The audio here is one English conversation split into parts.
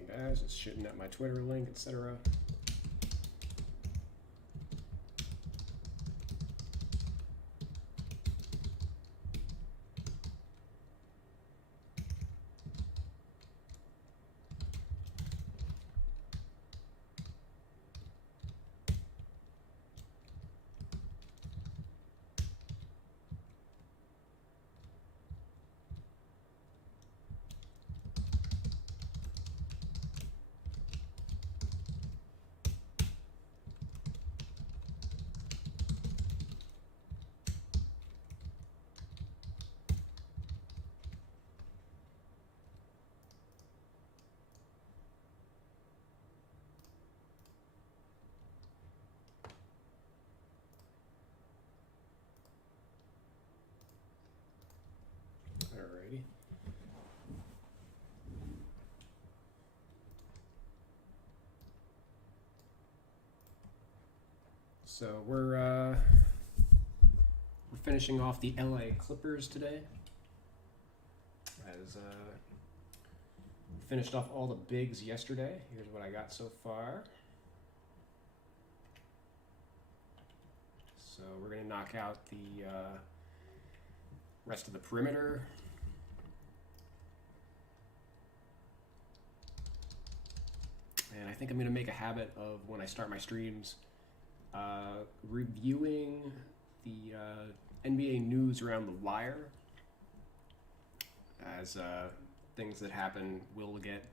saying, guys? It's shooting at my Twitter link, etc. Alrighty. So we're finishing off the LA Clippers today. As finished off all the bigs yesterday. Here's what I got so far. So we're gonna knock out the rest of the perimeter. And I think I'm gonna make a habit of, when I start my streams, reviewing the NBA news around the wire, as things that happen will get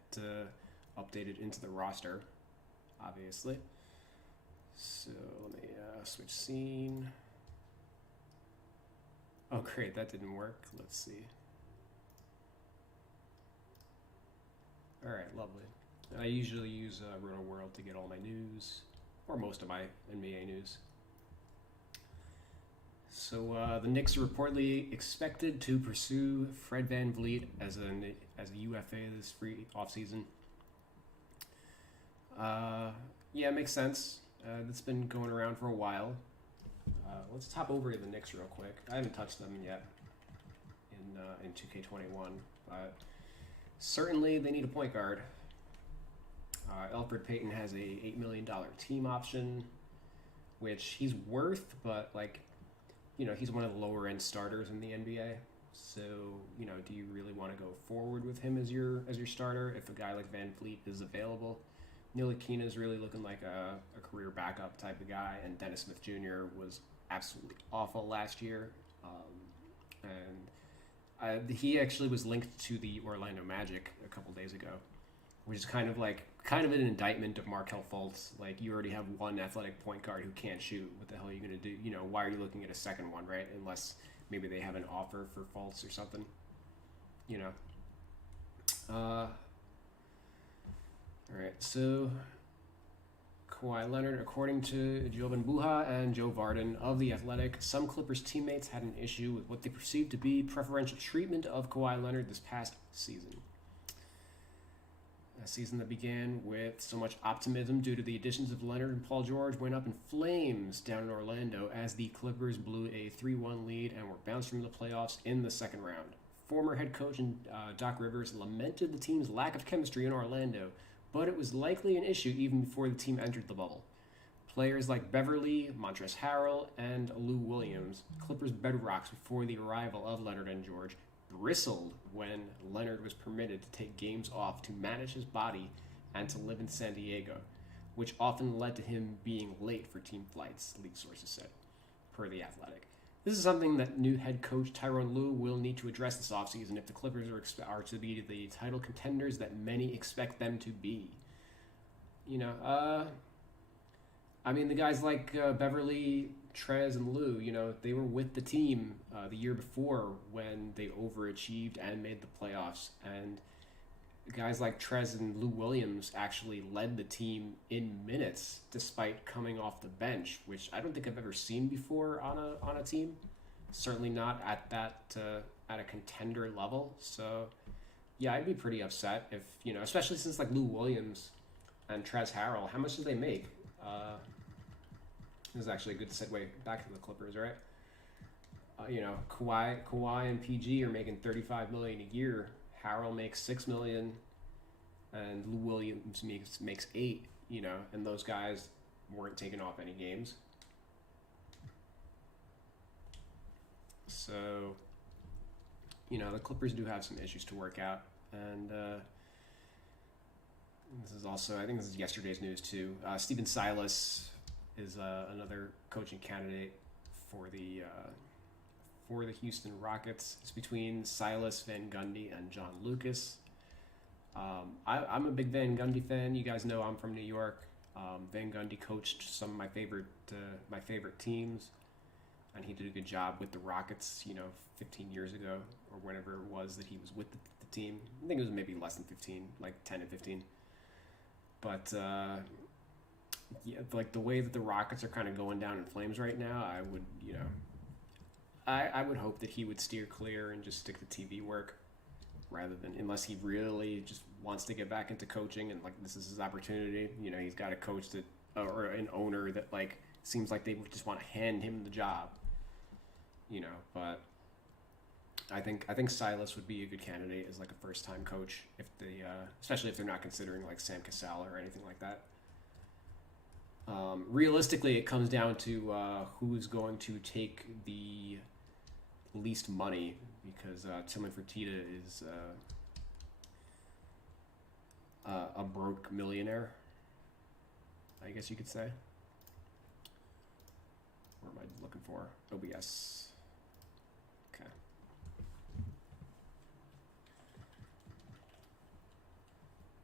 updated into the roster, obviously. So let me switch scene. Oh great, that didn't work. Let's see. Alright, lovely. I usually use Roto World to get all my news, or most of my NBA news. So the Knicks are reportedly expected to pursue Fred VanVleet as a UFA this free offseason. Yeah, it makes sense. That's been going around for a while. Let's hop over to the Knicks real quick. I haven't touched them yet in 2K21, but certainly they need a point guard. Elfrid Payton has a $8 million team option, which he's worth, but like, you know, he's one of the lower end starters in the NBA. So, you know, do you really want to go forward with him as your starter if a guy like VanVleet is available? Ntilikina is really looking like a career backup type of guy, and Dennis Smith Jr. was absolutely awful last year. And he actually was linked to the Orlando Magic a couple days ago, which is kind of an indictment of Markelle Fultz. Like, you already have one athletic point guard who can't shoot. What the hell are you going to do? You know, why are you looking at a second one, right? Unless maybe they have an offer for Fultz or something, you know. All right, so Kawhi Leonard, according to Jovan Buha and Joe Varden of The Athletic, some Clippers teammates had an issue with what they perceived to be preferential treatment of Kawhi Leonard this past season. A season that began with so much optimism due to the additions of Leonard and Paul George went up in flames down in Orlando as the Clippers blew a 3-1 lead and were bounced from the playoffs in the second round. Former head coach Doc Rivers lamented the team's lack of chemistry in Orlando, but it was likely an issue even before the team entered the bubble. Players like Beverly, Montrezl Harrell, and Lou Williams, Clippers bedrocks before the arrival of Leonard and George, bristled when Leonard was permitted to take games off to manage his body and to live in San Diego, which often led to him being late for team flights, league sources said, per The Athletic. This is something that new head coach Tyronn Lue will need to address this offseason if the Clippers are to be the title contenders that many expect them to be. You know, I mean, the guys like Beverly, Trez, and Lou, you know, they were with the team the year before when they overachieved and made the playoffs. And guys like Trez and Lou Williams actually led the team in minutes despite coming off the bench, which I don't think I've ever seen before on a team. Certainly not at that at a contender level. So yeah, I'd be pretty upset if, you know, especially since like Lou Williams and Trez Harrell, how much did they make? This is actually a good segue back to the Clippers, right? You know, Kawhi and PG are making $35 million a year. Harrell makes $6 million. and Lou Williams makes 8. And those guys weren't taking off any games. So, the Clippers do have some issues to work out, and this is also, I think this is yesterday's news too. Stephen Silas is another coaching candidate for the Houston Rockets. It's between Silas, Van Gundy, and John Lucas. I'm a big Van Gundy fan. You guys know I'm from New York. Van Gundy coached some of my favorite teams, and he did a good job with the Rockets. 15 years ago or whenever it was that he was with the team. I think it was maybe less than 15, like 10 and 15. But like the way that the Rockets are kind of going down in flames right now, I would, I would hope that he would steer clear and just stick to TV work, rather than, unless he really just wants to get back into coaching and like this is his opportunity. He's got a coach that, or an owner that like seems like they just want to hand him the job. But I think Silas would be a good candidate as like a first time coach if they, especially if they're not considering like Sam Cassell or anything like that. Realistically, it comes down to who's going to take the least money, because Tillman Fertitta is a broke millionaire, I guess you could say. What am I looking for? OBS. Okay.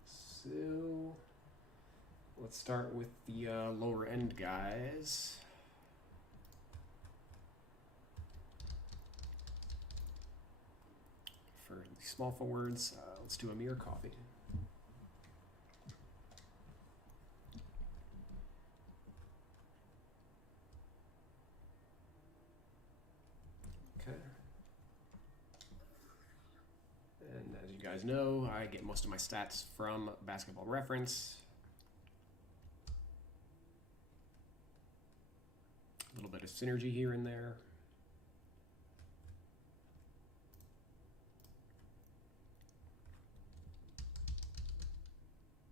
So let's start with the lower end guys. For the small forwards, let's do Amir Coffey. Okay. And as you guys know, I get most of my stats from Basketball Reference. A little bit of synergy here and there.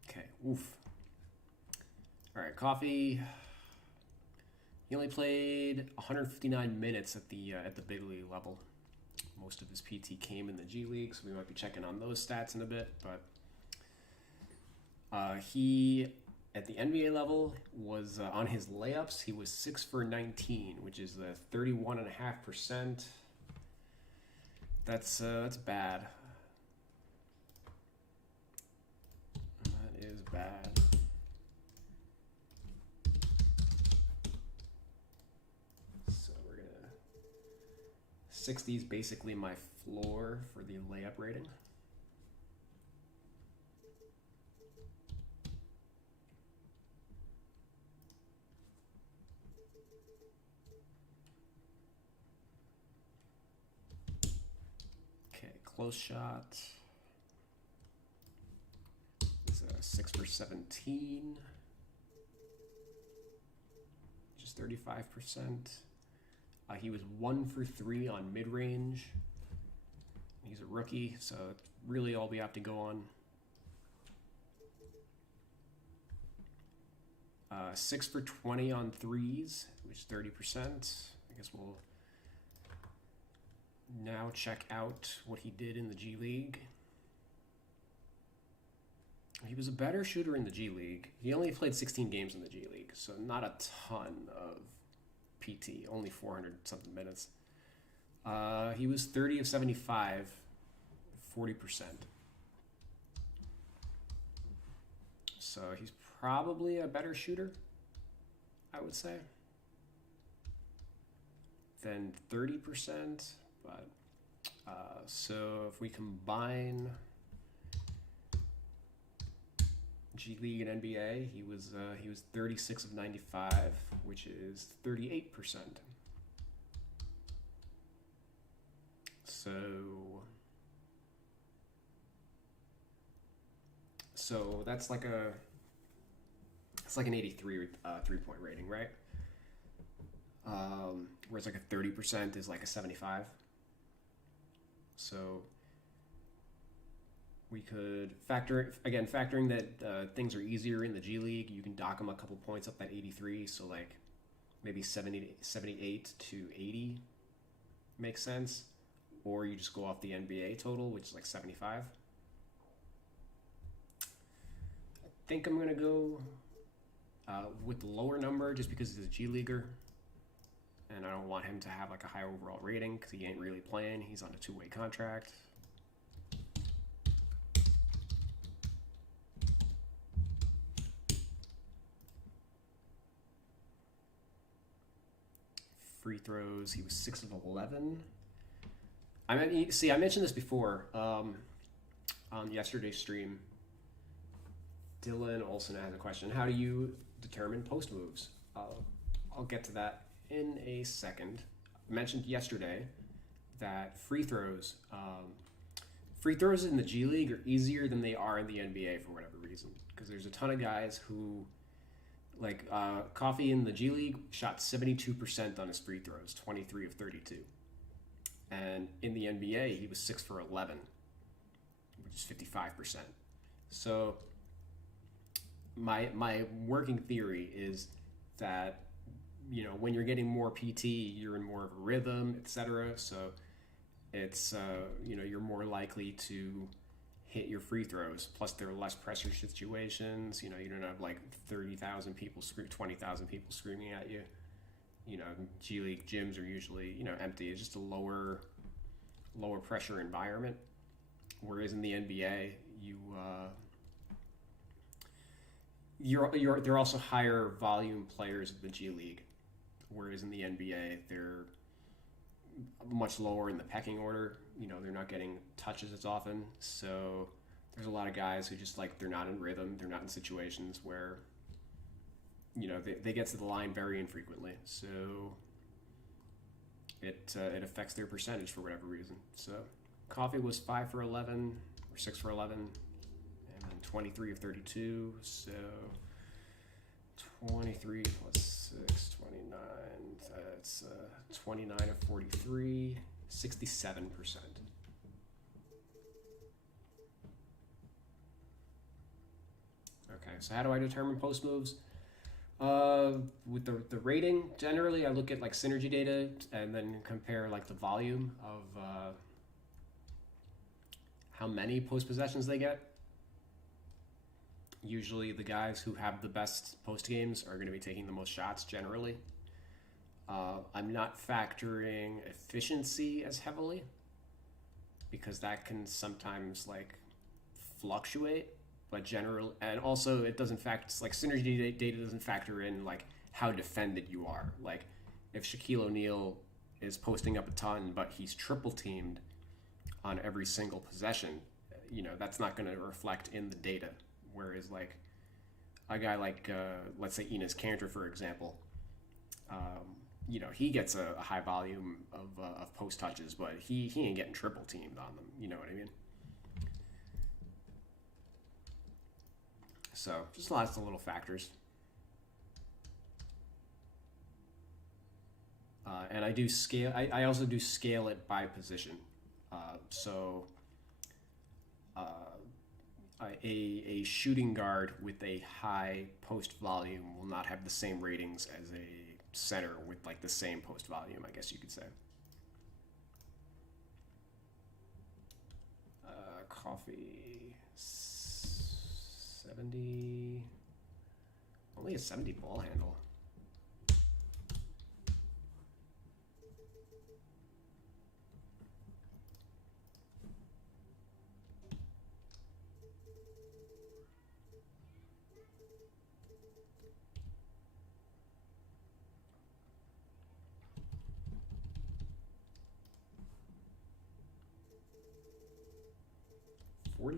Okay, oof. All right, Coffey. He only played 159 minutes at the big league level. Most of his PT came in the G League, so we might be checking on those stats in a bit. But he, at the NBA level, was on his layups. He was 6 for 19, which is 31.5%. That's bad. That is bad. So we're gonna 60 is basically my floor for the layup rating. Close shot is 6 for 17, just 35%. He was 1 for 3 on mid-range. He's a rookie, so really all we have to go on. 6 for 20 on threes, which is 30%. I guess we'll now check out what he did in the G League. He was a better shooter in the G League. He only played 16 games in the G League, so not a ton of PT, only 400 something minutes. He was 30 of 75, 40%. So he's probably a better shooter, I would say, than 30%. But so if we combine G League and NBA, he was 36 of 95, which is 38%. So that's like an 83 3-point rating, right? Whereas like a 30% is like a 75. So We could factoring that things are easier in the G League. You can dock them a couple points up that 83, so like maybe 78 to 80 makes sense. Or you just go off the NBA total, which is like 75. I think I'm going to go with the lower number just because he's a G Leaguer. And I don't want him to have like a high overall rating because he ain't really playing. He's on a two-way contract. Free throws, he was 6 of 11. I mentioned this before on yesterday's stream. Dylan Olson has a question. How do you determine post moves? I'll get to that in a second. I mentioned yesterday that free throws in the G League are easier than they are in the NBA for whatever reason. Because there's a ton of guys who, like Coffee in the G League, shot 72% on his free throws, 23 of 32. And in the NBA, he was 6 for 11, which is 55%. So my working theory is that, you know, when you're getting more PT, you're in more of a rhythm, etc. So it's, you know, you're more likely to hit your free throws. Plus, there are less pressure situations. You know, you don't have like 30,000 people, 20,000 people screaming at you. You know, G League gyms are usually, you know, empty. It's just a lower pressure environment. Whereas in the NBA, they're also higher volume players in the G League. Whereas in the NBA, they're much lower in the pecking order. You know, they're not getting touches as often. So there's a lot of guys who just like, they're not in rhythm. They're not in situations where, you know, they get to the line very infrequently. So it affects their percentage for whatever reason. So Coffee was 5 for 11 or 6 for 11 and then 23 of 32. So 23 plus 6, 29. That's 29 of 43, 67%. Okay, so how do I determine post moves? With the rating, generally I look at like synergy data and then compare like the volume of how many post possessions they get. Usually the guys who have the best post games are going to be taking the most shots generally. I'm not factoring efficiency as heavily because that can sometimes like fluctuate. But general, and also it doesn't like synergy data doesn't factor in like how defended you are. Like if Shaquille O'Neal is posting up a ton, but he's triple teamed on every single possession, you know, that's not going to reflect in the data. Whereas like a guy like, let's say Enes Kanter, for example, you know, he gets a high volume of post touches, but he ain't getting triple teamed on them. You know what I mean? So just lots of little factors. And I do scale. I also do scale it by position. A shooting guard with a high post volume will not have the same ratings as a center with like the same post volume, I guess you could say. Coffee 70, only a 70 ball handle.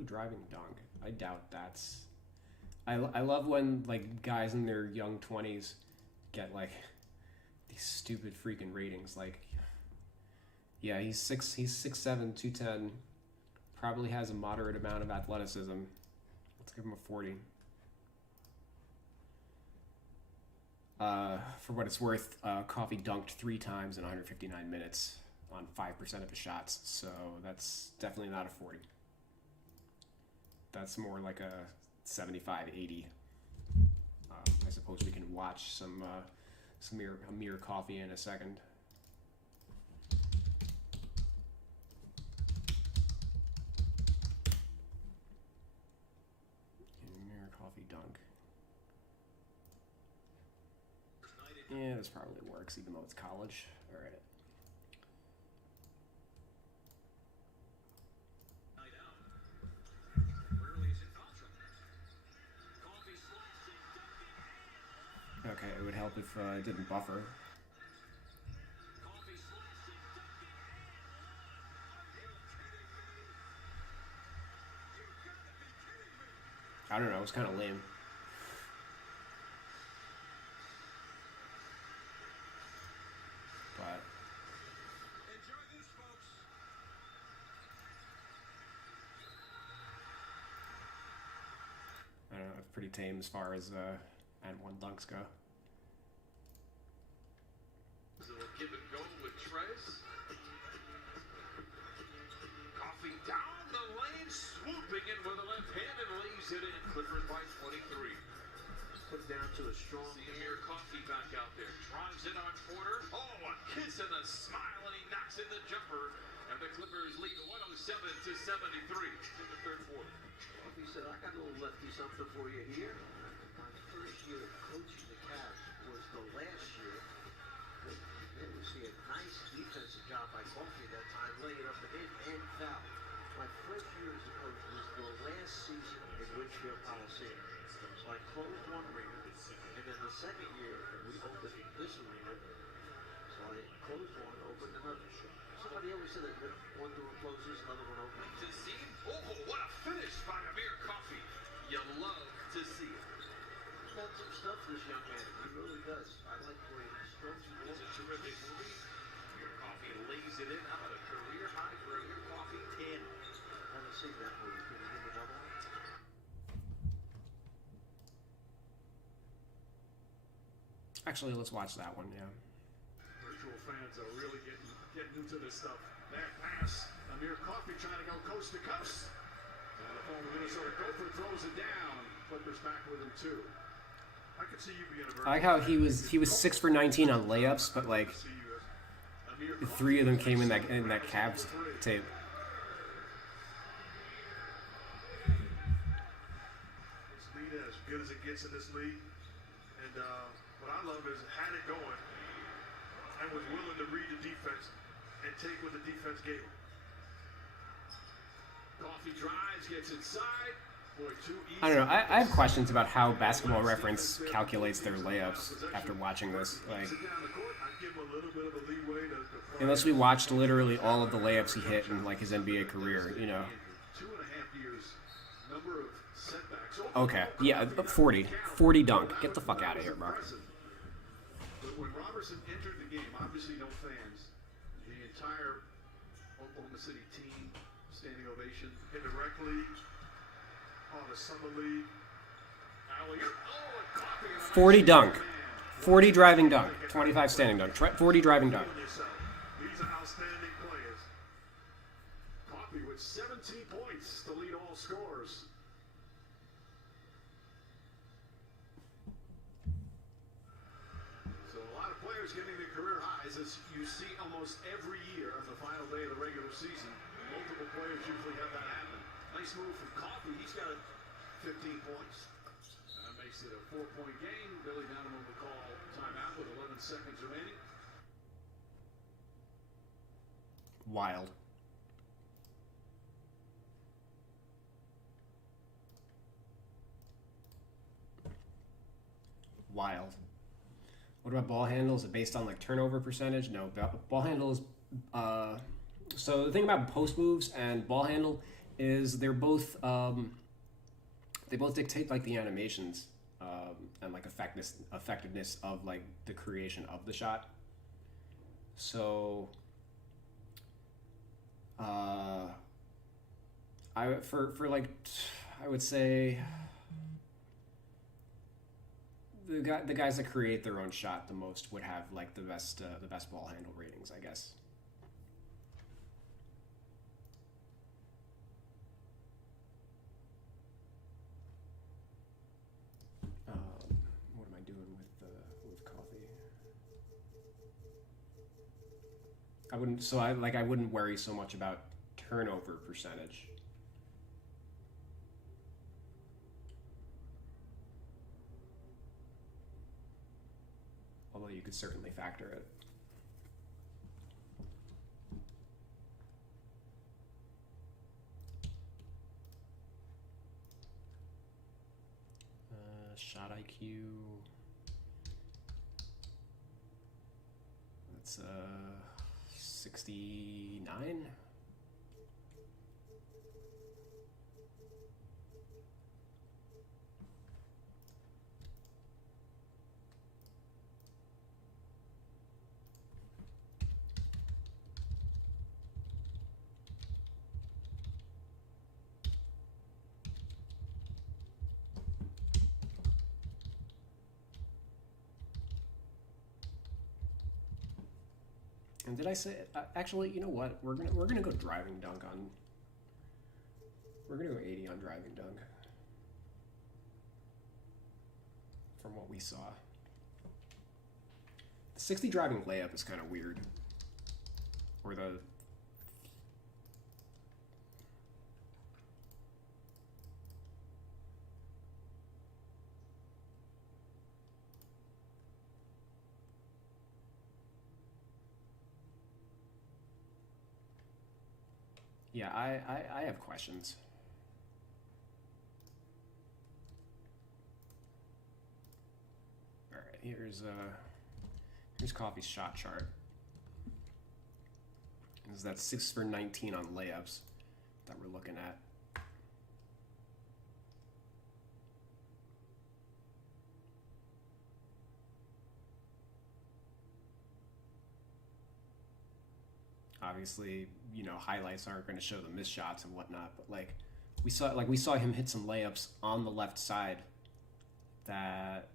Driving dunk. I doubt that's. I love when like guys in their young 20s get like these stupid freaking ratings. Like, yeah, he's 6'7", 210. Probably has a moderate amount of athleticism. Let's give him a 40. For what it's worth, Coffee dunked 3 times in 159 minutes on 5% of his shots. So that's definitely not a 40. That's more like a 75, 80. I suppose we can watch some Amir Coffee in a second. Amir Coffee dunk. Yeah, this probably works, even though it's college. All right. Okay, it would help if it didn't buffer. I don't know, it was kind of lame. But enjoy this, folks. I don't know, it's pretty tame as far as and one dunks go. So we'll give it go with Trez. Coffee down the lane, swooping in with the left hand and lays it in. Clippers by 23. Put down to a strong. See Amir Coffee back out there. Drives it on Porter. Oh, a kiss and a smile, and he knocks in the jumper. And the Clippers lead 107 to 73 in the third quarter. He said, I got a little lefty something for you here. My first year coaching the Cavs was the last year. Then we see a nice defensive job by Coffee that time, laying it up the in and foul. My first year as a coach was the last season in Richfield Coliseum. So I closed one arena, and then the second year we opened this arena. So I closed one, opened another. Somebody always said that one door closes, another one opens. To see, oh, what a finish by Amir Coffee. You love to see it. He's got some stuff, this young man. He really does. I like the way he strokes the ball. It's a terrific movie. Amir Coffee lays it in. How about a career high for Amir Coffee? 10. I haven't seen that movie. Can you give me another one? Actually, let's watch that one, yeah. Virtual fans are really getting into this stuff. That pass, Amir Coffee trying to go coast to coast. And the former Minnesota Gopher throws it down. Clippers back within 2. I could see you being a I like how he was 6 for 19 on layups, but like 3 of them came in that Cavs tape. This lead is as good as it gets in this league. And what I love is had it going and was willing to read the defense and take what the defense gave him. Coffee drives, gets inside. Boy, too easy. I don't know. I have questions about how Basketball Reference calculates their layups after watching this. Like, unless we watched literally all of the layups he hit in like his NBA career, you know. 2.5 years, number of setbacks. Okay, yeah, 40 dunk. Get the fuck out of here, bro. But when Robertson entered the game, obviously no fans, the entire Oklahoma City team, standing ovation, in the rec league, the summer league, alley-oop, and Coffee. 40 dunk. 40 driving dunk. 25 standing dunk. 40 driving dunk. These are outstanding players. Coffee with 17 points to lead all scorers. So a lot of players getting their career highs, as you see almost every year on the final day of the regular season. Multiple players usually have that happen. Nice move from Coffee. He's got 15 points. That makes it a 4-point game. Billy Donovan will call timeout with 11 seconds remaining. Wild. Wild. What about ball handle? Is it based on like turnover percentage? No, ball handle is. So the thing about post moves and ball handle is they're both. They both dictate like the animations and like effectiveness of like the creation of the shot. So. I would say the guys that create their own shot the most would have like the best ball handle ratings, I guess. I wouldn't. So I wouldn't worry so much about turnover percentage. Although you could certainly factor it. Shot IQ. That's 69. And did I say actually? You know what? We're gonna go driving dunk on. We're gonna go 80 on driving dunk. From what we saw, the 60 driving layup is kind of weird. Or the. Yeah, I have questions. All right, here's Coffee's shot chart. Is that 6 for 19 on layups that we're looking at? Obviously, you know, highlights aren't going to show the missed shots and whatnot, but we saw him hit some layups on the left side that,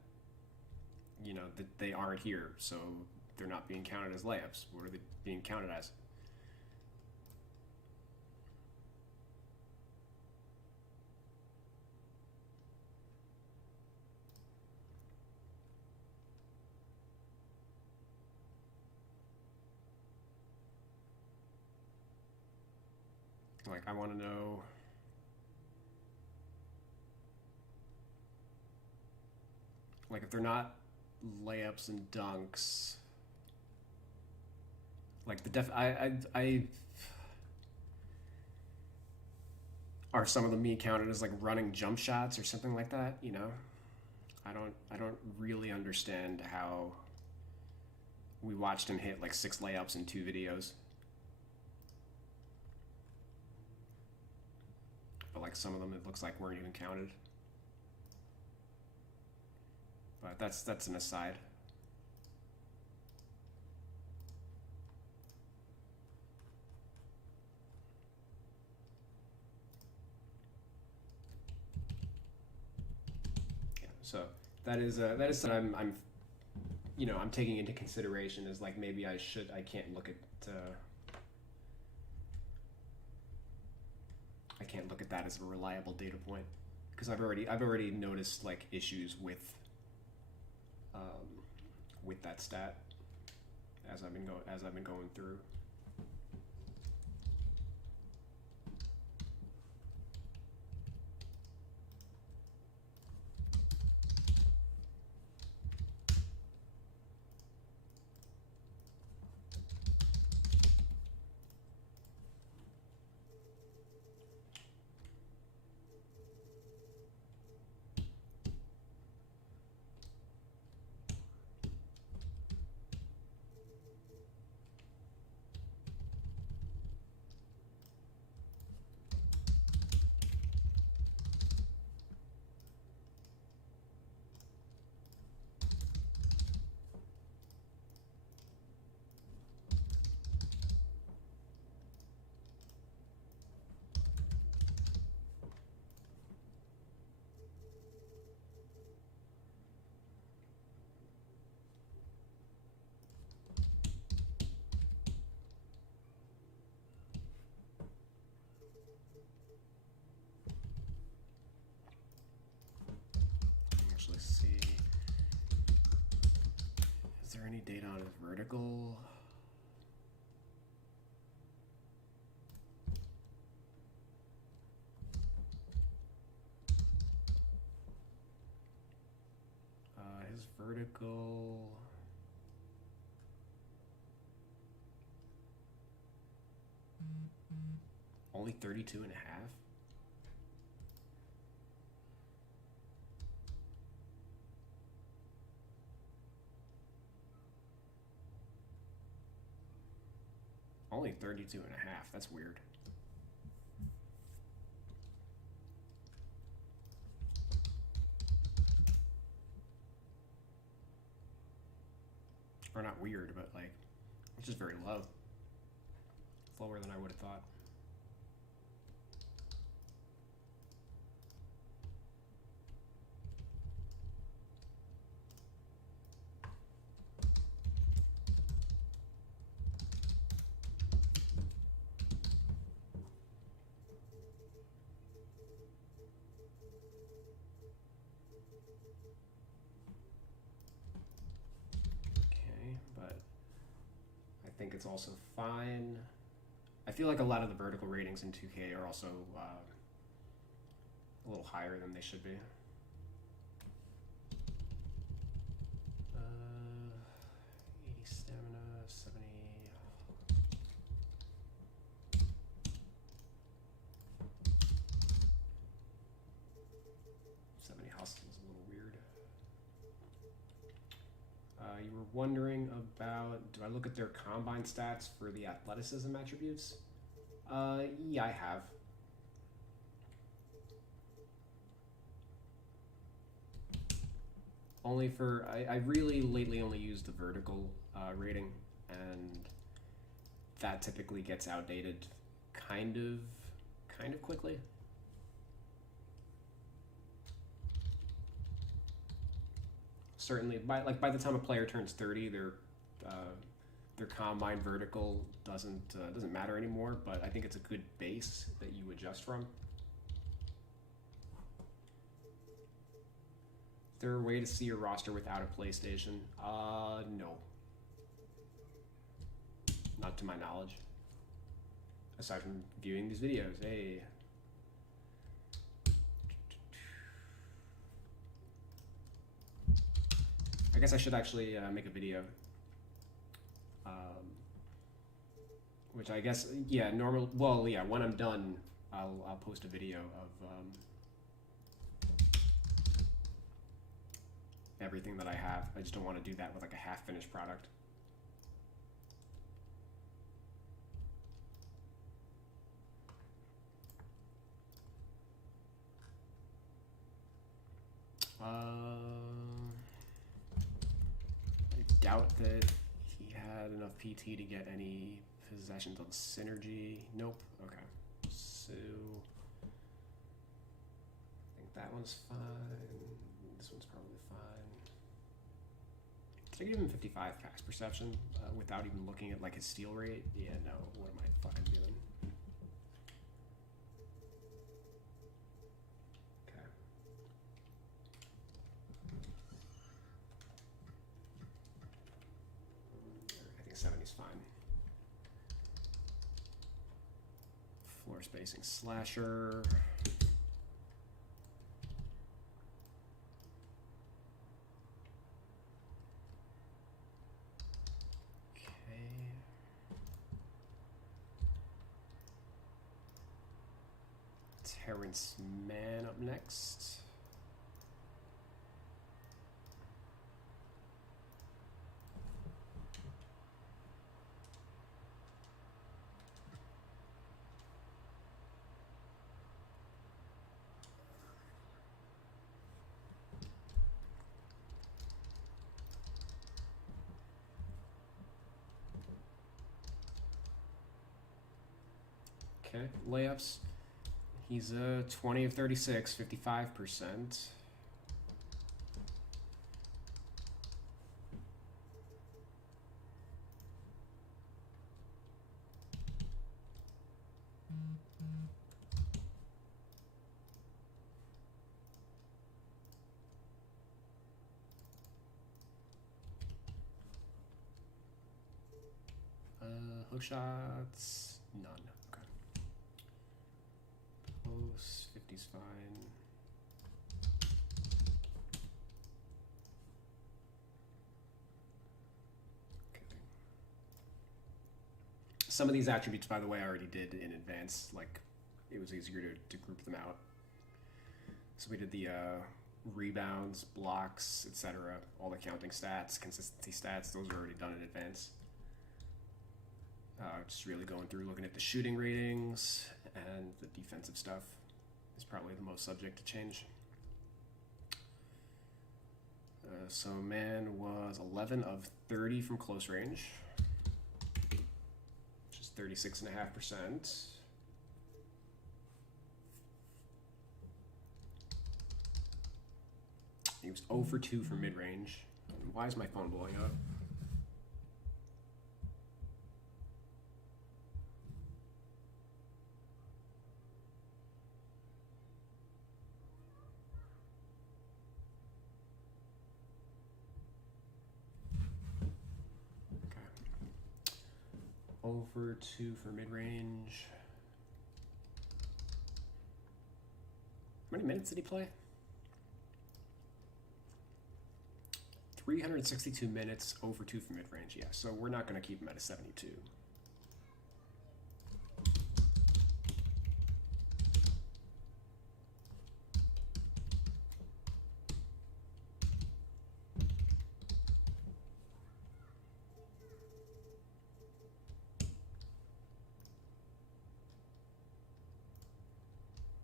you know, that they aren't here, so they're not being counted as layups. What are they being counted as? Like, I want to know. Like, if they're not layups and dunks, like I are some of them being counted as like running jump shots or something like that? You know, I don't really understand how we watched him hit like 6 layups in 2 videos. But like some of them, it looks like weren't even counted. But that's an aside. Yeah. So that is something I'm you know, I'm taking into consideration is like maybe I can't look at that as a reliable data point because I've already noticed like issues with that stat as I've been going through. Let's see. Is there any data on his vertical? vertical. Only 32 and a half. Only 32 and a half. That's weird. Or not weird, but like, it's just very low. It's lower than I would have thought. I think it's also fine. I feel like a lot of the vertical ratings in 2K are also a little higher than they should be. 80 stamina, 70. 70 hustle is a little weird. You were wondering about, do I look at their combine stats for the athleticism attributes? Yeah, I have. Only for, I really lately only used the vertical rating, and that typically gets outdated kind of quickly. Certainly, by the time a player turns 30, their combine vertical doesn't matter anymore. But I think it's a good base that you adjust from. Is there a way to see your roster without a PlayStation? No. Not to my knowledge. Aside from viewing these videos, hey. I guess I should actually make a video. Which I guess, yeah, when I'm done, I'll post a video of everything that I have. I just don't want to do that with like a half-finished product. I doubt that he had enough PT to get any possessions on synergy. Nope. Okay. So I think that one's fine. This one's probably fine. Did I give him 55 pass perception without even looking at like his steal rate? Yeah, no. What am I fucking doing? I think 70's fine. Floor spacing slasher. Okay. Terrence Mann up next. Okay, layups. He's 20 of 36, 55%. Hook shots, none. Okay. Post 50's fine. Some of these attributes, by the way, I already did in advance. Like, it was easier to group them out. So we did the rebounds, blocks, etc. All the counting stats, consistency stats. Those are already done in advance. Just really going through, looking at the shooting ratings, and the defensive stuff is probably the most subject to change. So man was 11 of 30 from close range, which is 36.5%. He was 0 for 2 from mid-range. Why is my phone blowing up? Over 2 for mid-range. How many minutes did he play? 362 minutes, over 2 for mid-range. Yeah, so we're not going to keep him at a 72.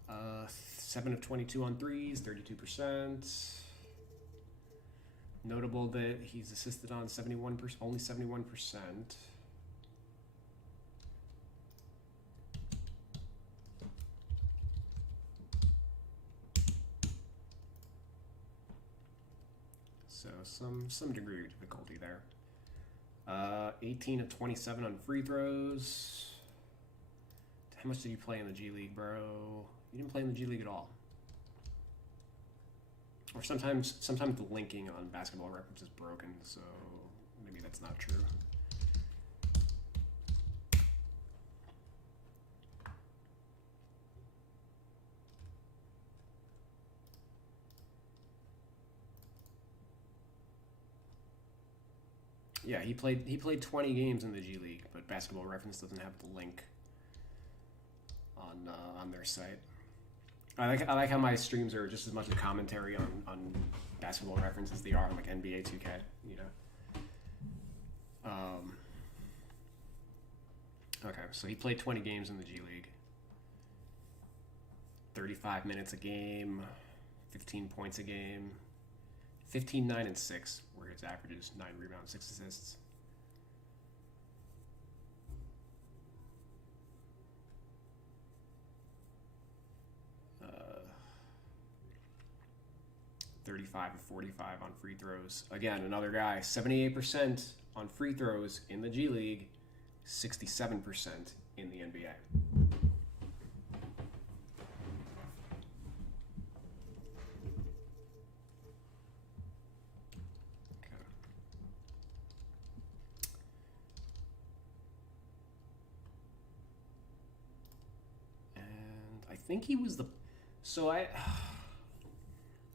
Uh, 7 of 22 on threes, 32%. Notable that he's assisted on 71%, only 71%. So some degree of difficulty there. 18 of 27 on free throws. How much did you play in the G League, bro? You didn't play in the G League at all. Or sometimes the linking on Basketball Reference is broken, so maybe that's not true. Yeah, he played 20 games in the G League, but Basketball Reference doesn't have the link on their site. I like how my streams are just as much a commentary on Basketball Reference as they are on like NBA 2K, you know. Okay, so he played 20 games in the G League. 35 minutes a game, 15 points a game, 15, 9, and 6 were his averages, 9 rebounds, 6 assists. 35 of 45 on free throws. Again, another guy, 78% on free throws in the G League, 67% in the NBA. Okay. And I think he was the... So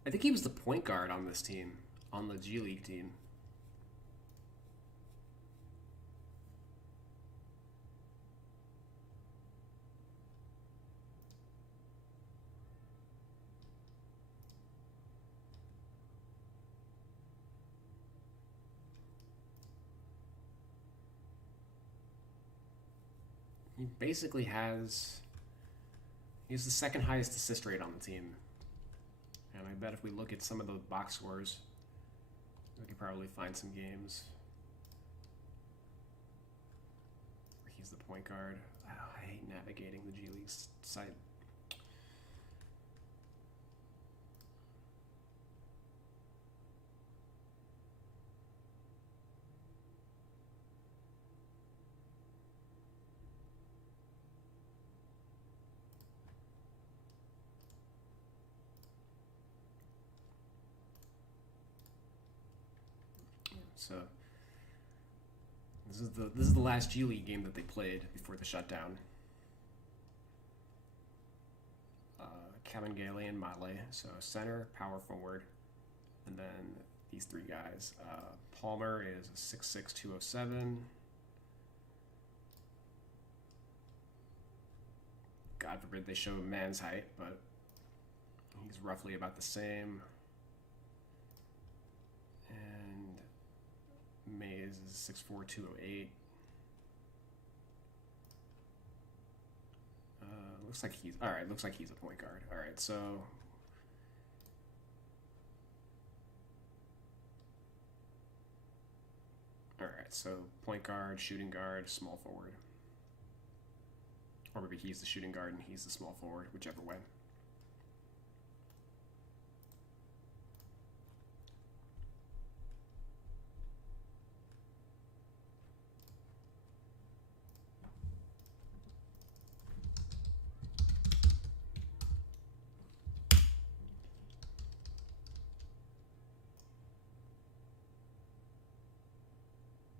I think he was the point guard on this team, on the G League team. He basically he's the second highest assist rate on the team. And I bet if we look at some of the box scores, we could probably find some games where he's the point guard. Oh, I hate navigating the G League site. So this is the last G League game that they played before the shutdown. Kevin Gailey and Male, so center, power forward, and then these three guys. Palmer is 6'6", 207. God forbid they show man's height, but he's roughly about the same. And Mays is 6'4", 208. Looks like he's all right. Looks like he's a point guard. All right, so point guard, shooting guard, small forward, or maybe he's the shooting guard and he's the small forward, whichever way.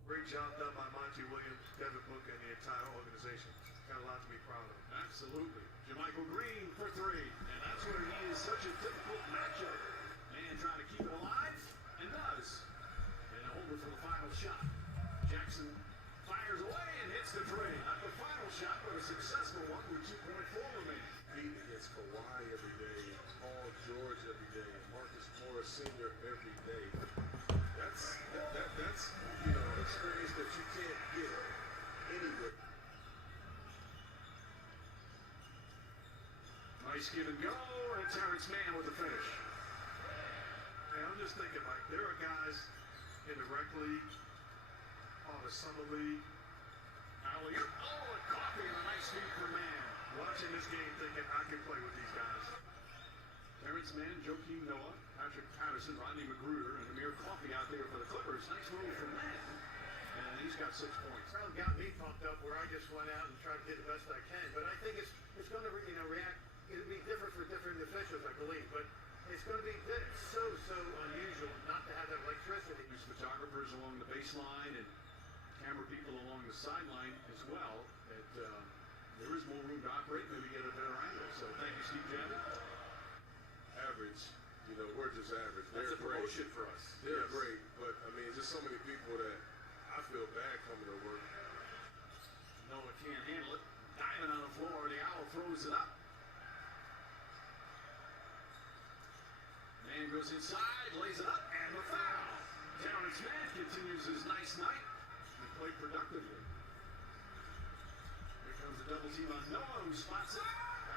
Great job done by Monty Williams, Devin Booker, and the entire organization. Got a lot to be proud of. Absolutely. JaMychal Green for three. And that's where he is such a difficult matchup. Man trying to keep it alive, and does. And a holder for the final shot. Jackson fires away and hits the three. Not the final shot, but a successful one with 2.4 remaining. Beat against Kawhi every day, Paul George every day, Marcus Morris Sr. every day. That's experience that you can't get anywhere. Nice give and go, and Terrence Mann with the finish. Hey, I'm just thinking, Mike, there are guys in the rec league, the summer league, alley-oop, and coffee, and a nice feed for Mann. Watching this game thinking, I can play with these guys. Terrence Mann, Joakim Noah, Patrick Patterson, Rodney McGruder, and Amir Coffey out there for the Clippers. Nice move from Mann. And he's got 6 points. Well, got me pumped up where I just went out and tried to get the best I can. But I think it's going to react. It'll be different for different officials, I believe. But it's going to be so unusual not to have that electricity. There's photographers along the baseline and camera people along the sideline as well. There is more room to operate, maybe get a better angle. So thank you, Steve Jammett. Average, we're just average. That's They're a promotion great. for us. They're great, but I mean, just so many people that I feel bad coming to work. Noah can't handle it. Diamond on the floor. The Owl throws it up. Man goes inside, lays it up, and the foul. Terrence Mann continues his nice night and played productively. Here comes the double team on Noah, who spots it.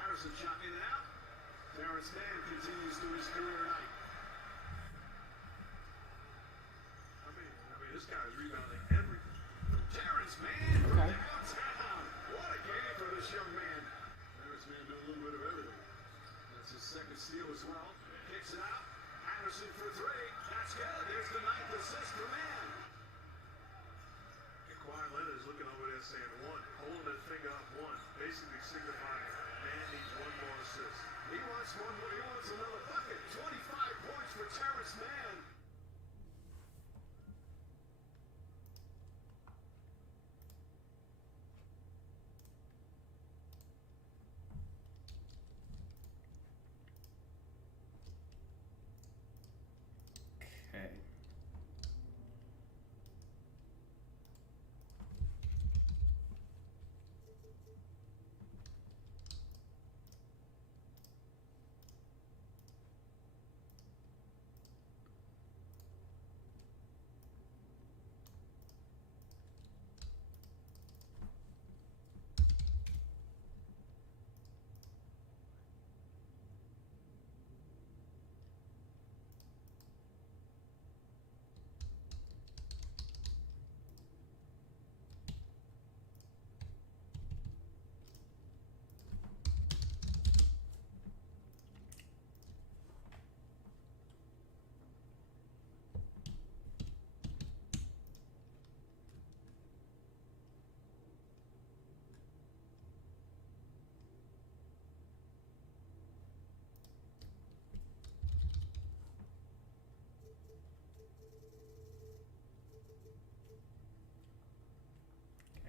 Patterson chopping it out. Terrence Mann continues to his career night. I mean, this guy is rebounding everything. Terrence Mann from downtown. What a game for this young man. Terrence Mann doing a little bit of everything. That's his second steal as well. Kicks it out. Patterson for three. That's good. There's the 9th assist for Mann. And Kawhi Leonard is looking over there saying one, holding his finger up one, basically signifying Mann needs one more assist. He wants one more. He wants another bucket. 25 points for Terrence Mann. Okay.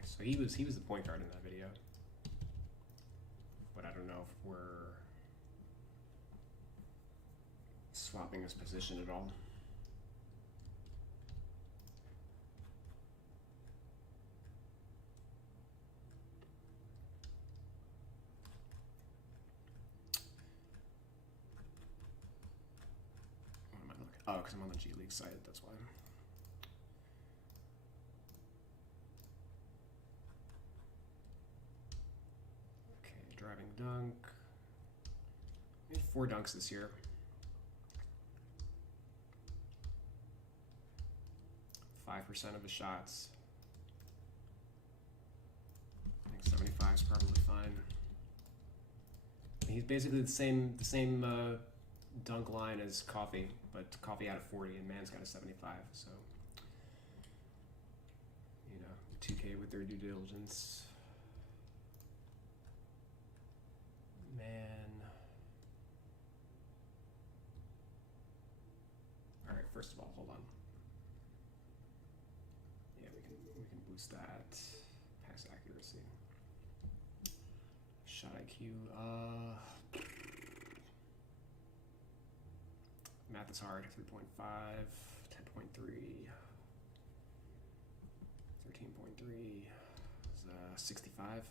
So he was the point guard in that video, but I don't know if we're swapping his position at all. Oh, because I'm on the G League site, that's why. Okay, driving dunk. I made 4 dunks this year. 5% of the shots. I think 75 is probably fine. He's basically the same dunk line as Coffee, but Coffee had a 40 and Man's got a 75. So, you know, 2K with their due diligence. Man. All right. First of all, hold on. Yeah, we can boost that. Pass accuracy. Shot IQ. Math is hard. 3.5, 10.3, 13.3 is 65.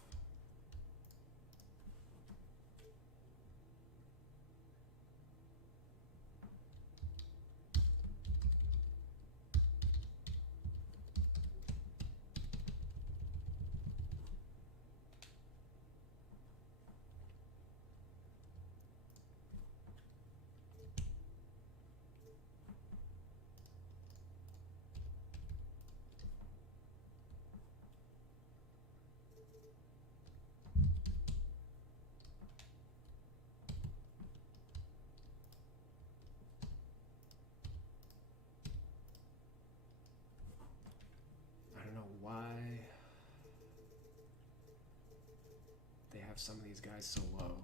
I don't know why they have some of these guys so low.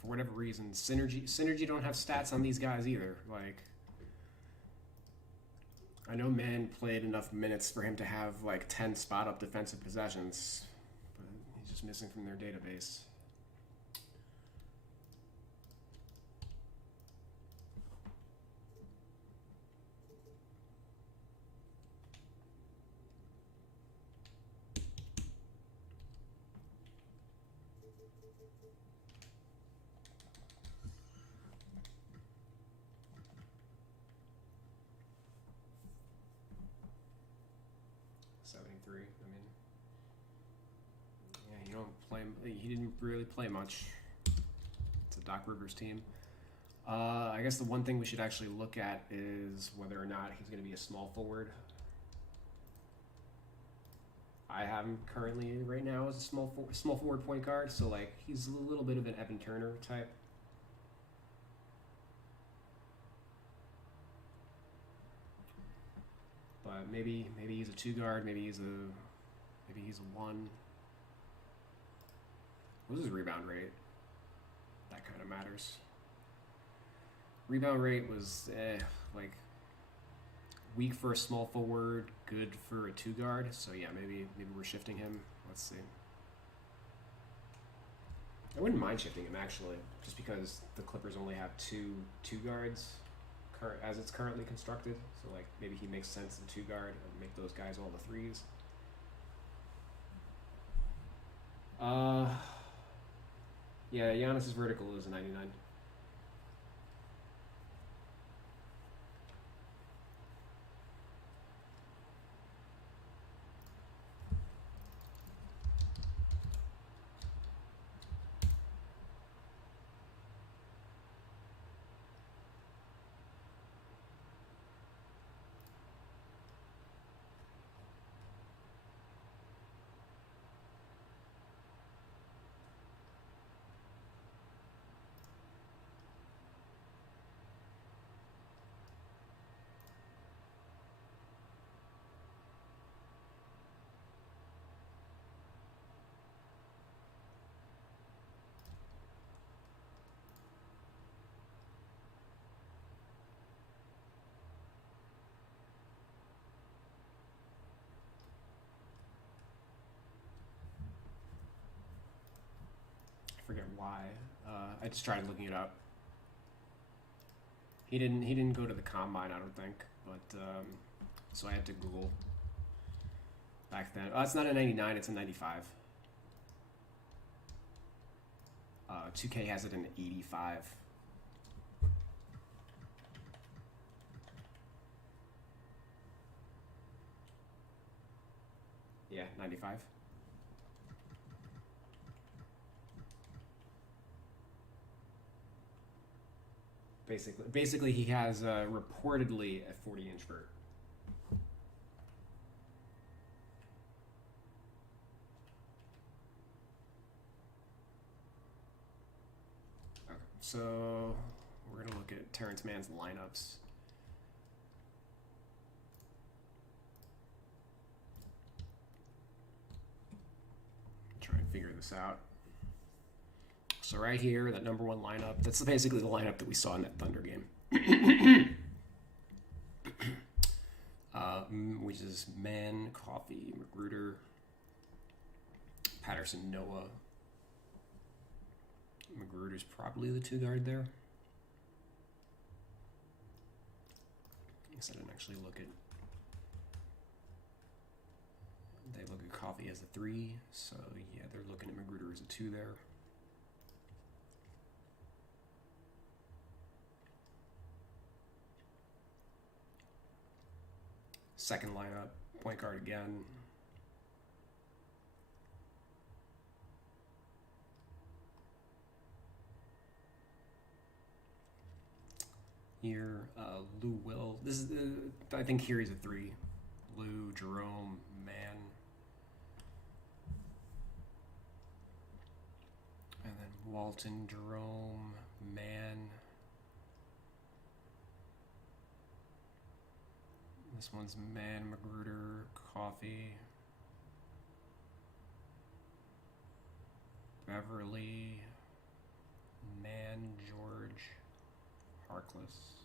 For whatever reason, Synergy don't have stats on these guys either. Like, I know Man played enough minutes for him to have like 10 spot up defensive possessions, but he's just missing from their database. He didn't really play much. It's a Doc Rivers team. I guess the one thing we should actually look at is whether or not he's going to be a small forward. I have him currently right now as a small forward point guard, so like he's a little bit of an Evan Turner type. But maybe he's a 2 guard, maybe he's a 1. What was his rebound rate? That kind of matters. Rebound rate was like weak for a small forward, good for a 2 guard. So yeah, maybe we're shifting him. Let's see. I wouldn't mind shifting him actually, just because the Clippers only have two guards as it's currently constructed. So like maybe he makes sense in 2 guard and make those guys all the 3s. Yeah, Giannis's vertical is a 99. forget why. I just tried looking it up. He didn't go to the combine, I don't think, but so I had to Google back then. Oh, it's not a 99, it's a 95. 2K has it in 85. Yeah, 95. Basically, he has reportedly a 40-inch vert. Okay, so we're gonna look at Terrence Mann's lineups. Try and figure this out. So right here, that number one lineup, that's basically the lineup that we saw in that Thunder game. Which is Mann, Coffey, Magruder, Patterson, Noah. Magruder's probably the two guard there. I guess I didn't actually look at... They look at Coffey as a 3, so yeah, they're looking at Magruder as a 2 there. Second lineup, point guard again. Here, Lou Will. This is I think here he's a 3. Lou, Jerome, Mann. And then Walton, Jerome, Mann. This one's Mann, Magruder, Coffey, Beverly, Mann, George, Harkless,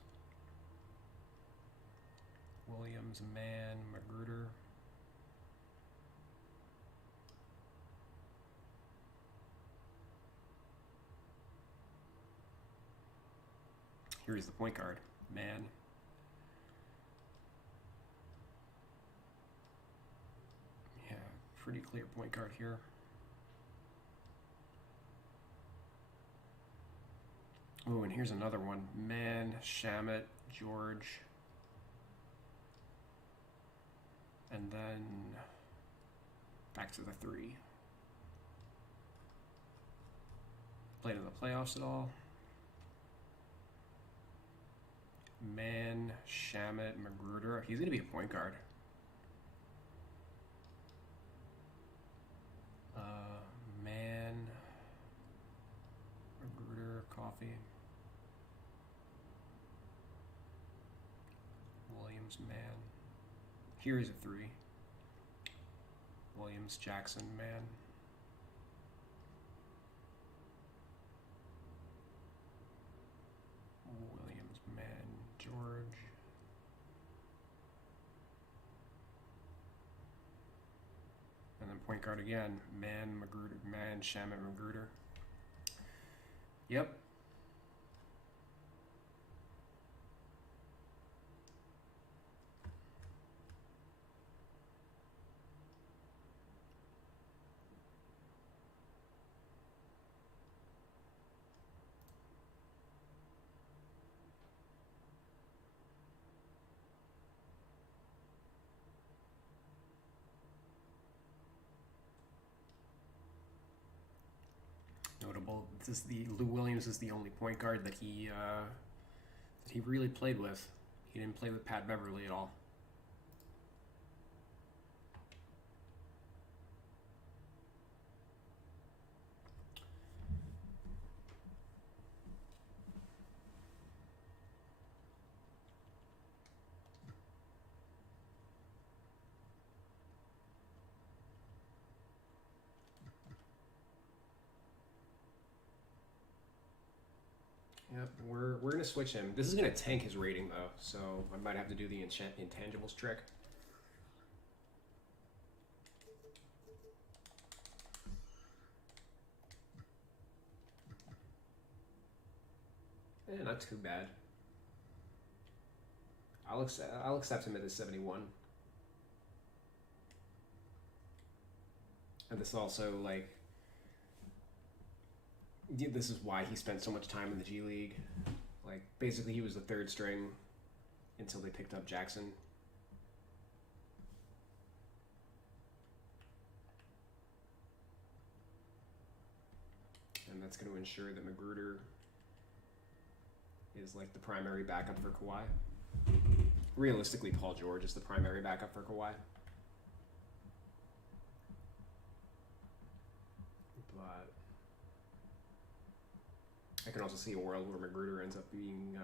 Williams, Mann, Magruder. Here's the point guard, Mann. Pretty clear point guard here. Oh, and here's another one. Mann, Shamet, George. And then back to the 3. Played in the playoffs at all. Mann, Shamet, Magruder. He's going to be a point guard. Mann, Magruder, Coffey, Williams, Mann. Here's a 3. Williams, Jackson, Mann. Williams, Mann, George. And then point guard again, Mann, Magruder, Mann, Shamet, Magruder. Yep. Notable. This is Lou Williams is the only point guard that he really played with. He didn't play with Pat Beverly at all. Yep, we're gonna switch him. This is gonna tank his rating though, so I might have to do the intangibles trick. Not too bad. I'll accept him at his 71. And this also, like, this is why he spent so much time in the G League. Like, basically he was the third string until they picked up Jackson. And that's going to ensure that Magruder is like the primary backup for Kawhi. Realistically, Paul George is the primary backup for Kawhi. But I can also see a world where Magruder ends up being,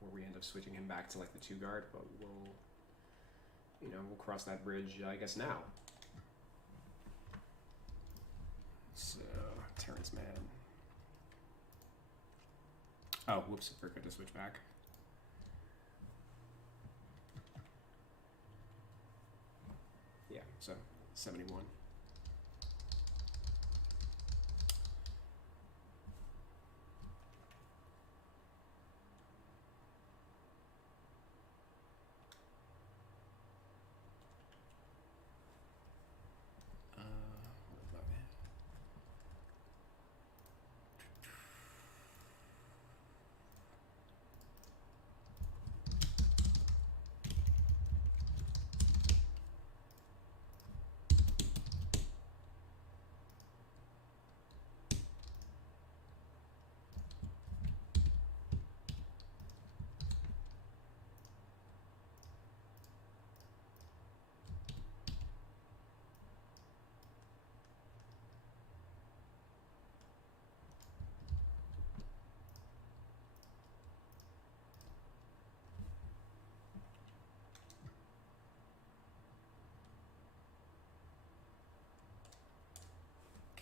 where we end up switching him back to like the 2 guard, but we'll cross that bridge, I guess, now. So, Terrence Mann. Oh, whoops, I forgot to switch back. Yeah, so 71. What about it?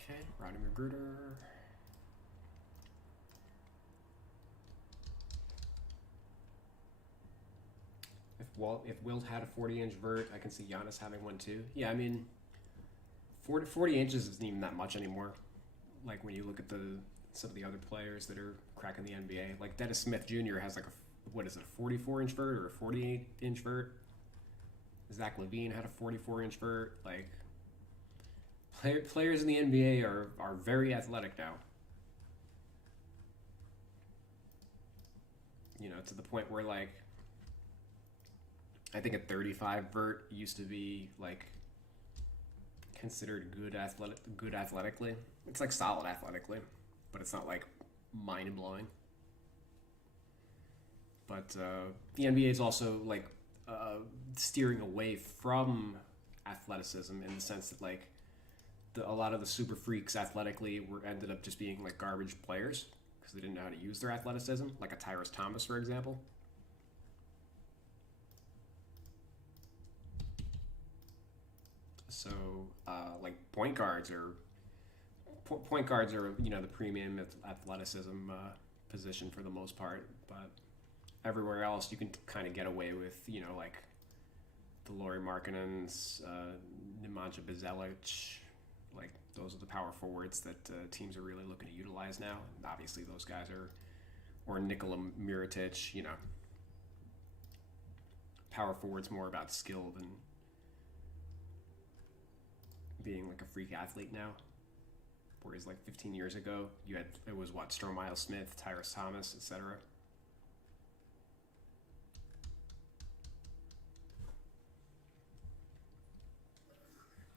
Okay, Rodney Magruder. If Wilt had a 40-inch vert, I can see Giannis having one too. Yeah, I mean, 40 inches isn't even that much anymore. Like when you look at some of the other players that are cracking the NBA, like Dennis Smith Jr. has like a 44-inch vert or a 48-inch vert. Zach LaVine had a 44-inch vert. Like players in the NBA are very athletic now. You know, to the point where like I think a 35 vert used to be like considered good athletically. It's like solid athletically, but it's not like mind blowing. But the NBA is also like steering away from athleticism in the sense that like a lot of the super freaks athletically ended up just being like garbage players because they didn't know how to use their athleticism, like a Tyrese Thomas, for example. So, like point guards are the premium athleticism position for the most part, but everywhere else you can kind of get away with like the Lauri Markkanens, Nemanja Bjelica, like those are the power forwards that teams are really looking to utilize now. And obviously, those guys or Nikola Mirotic, power forwards more about skill than being like a freak athlete now. Whereas like 15 years ago, it was Stromile Smith, Tyrese Thomas, etc.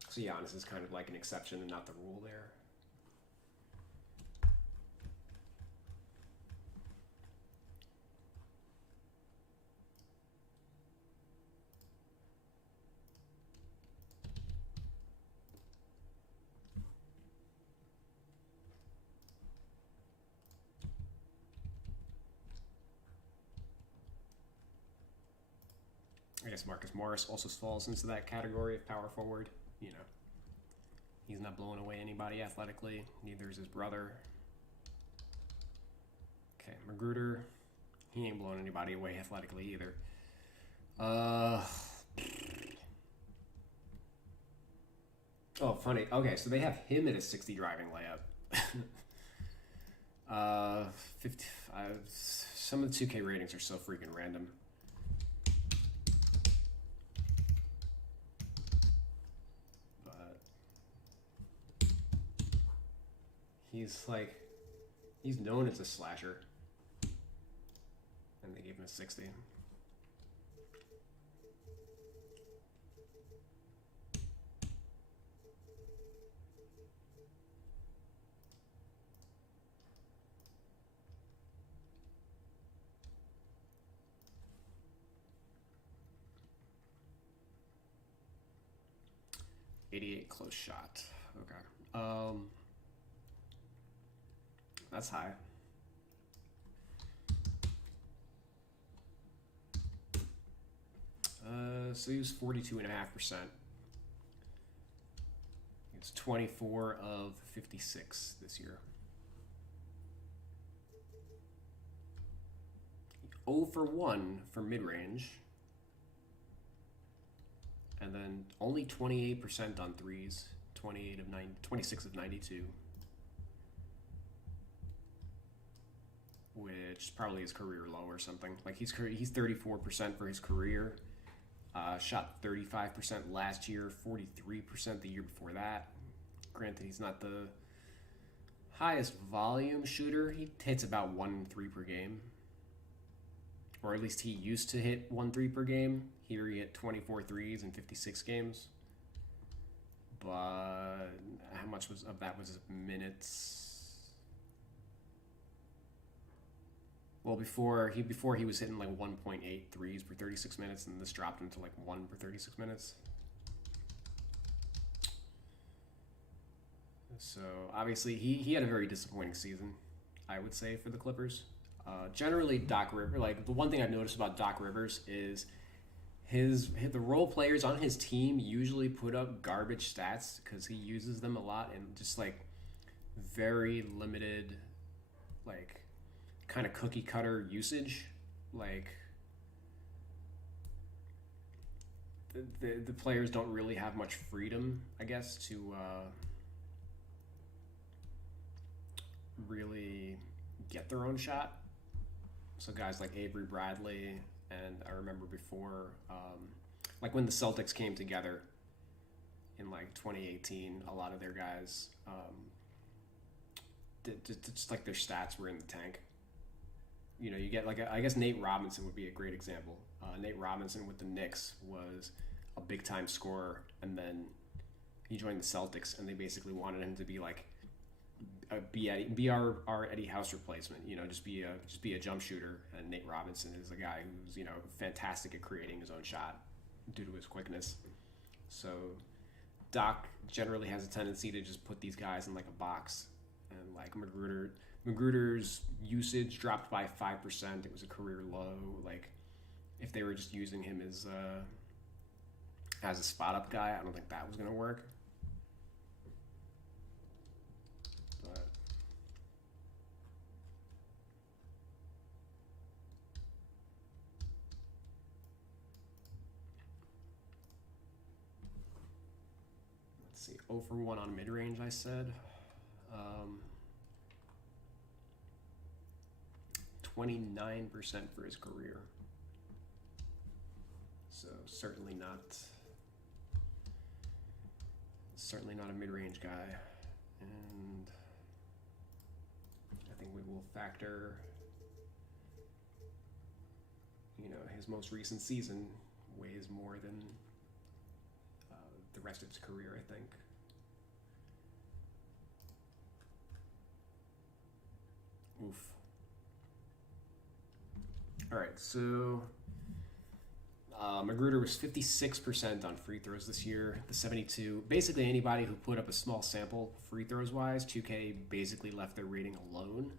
So Giannis is kind of like an exception and not the rule there. I guess Marcus Morris also falls into that category of power forward. He's not blowing away anybody athletically. Neither is his brother. Okay, Magruder. He ain't blowing anybody away athletically either. Oh, funny. Okay, so they have him at a 60 driving layup. 50. Some of the 2K ratings are so freaking random. But he's known as a slasher, and they gave him a 60. .88 close shot. Okay. That's high. So he was 42.5%. It's 24 of 56 this year. 0 for 1 for mid-range. And then only 28% on threes, 26 of 92. Which is probably his career low or something. Like he's 34% for his career. Shot 35% last year, 43% the year before that. Granted, he's not the highest volume shooter. He hits about 1 3 per game. Or at least he used to hit 1 3 per game. Here he hit 24 threes in 56 games. But how much of that was minutes? Well, before he was hitting like 1.8 threes per 36 minutes, and this dropped him to like 1 per 36 minutes. So obviously he had a very disappointing season, I would say, for the Clippers. Generally, Doc Rivers, like the one thing I've noticed about Doc Rivers is the role players on his team usually put up garbage stats because he uses them a lot and just like very limited, like kind of cookie cutter usage. Like the players don't really have much freedom, I guess, to really get their own shot. So guys like Avery Bradley, and I remember before, like when the Celtics came together in like 2018, a lot of their guys, just like their stats were in the tank. You know, you get like, I guess Nate Robinson would be a great example. Nate Robinson with the Knicks was a big time scorer, and then he joined the Celtics, and they basically wanted him to be like, be our Eddie House replacement, you know, just be a jump shooter. And Nate Robinson is a guy who's, you know, fantastic at creating his own shot due to his quickness. So Doc generally has a tendency to just put these guys in like a box. And like Magruder's usage dropped by 5%. It was a career low. Like if they were just using him as a spot up guy, I don't think that was going to work. See, 0 for 1 on mid-range, I said. 29% for his career. So certainly not a mid-range guy. And I think we will factor, you know, his most recent season weighs more than the rest of his career, I think. Oof. All right, so Magruder was 56% on free throws this year. The 72, basically anybody who put up a small sample free throws wise, 2K basically left their rating alone.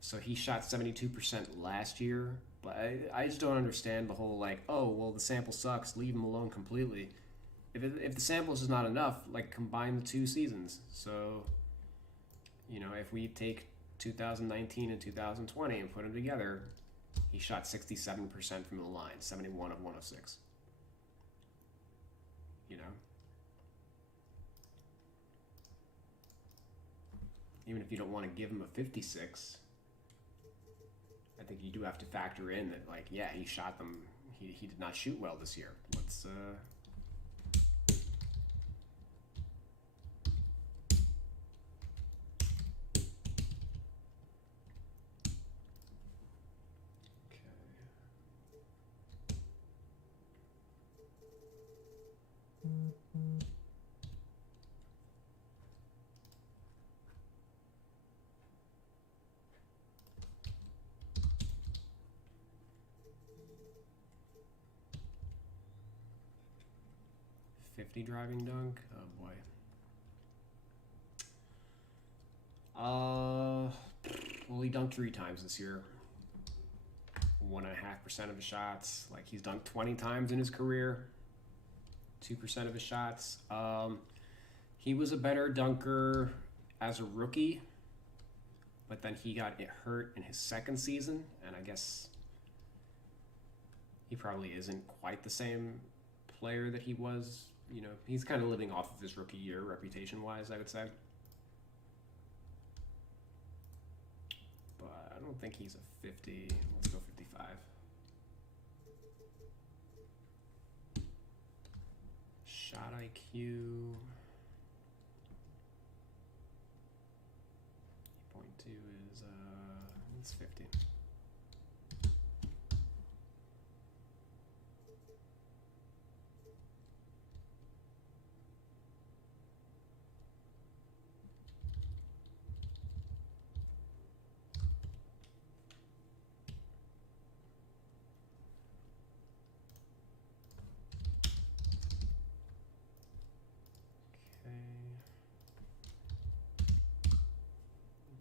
So he shot 72% last year, but I just don't understand the whole like, oh, well, the sample sucks, leave him alone completely. If the samples is not enough, like combine the two seasons. So, you know, if we take 2019 and 2020 and put them together, he shot 67% from the line, 71 of 106. You know? even if you don't want to give him a 56, I think you do have to factor in that, like, yeah, he shot them. He did not shoot well this year. Let's driving dunk. Oh boy. Well, he dunked 3 times this year. 1.5% of his shots. Like, he's dunked 20 times in his career. 2% of his shots. He was a better dunker as a rookie, but then he got hurt in his second season, and I guess he probably isn't quite the same player that he was. You know, he's kind of living off of his rookie year, reputation-wise, I would say. But I don't think he's a 50. Let's go 55. Shot IQ. 8.2 is, it's 50.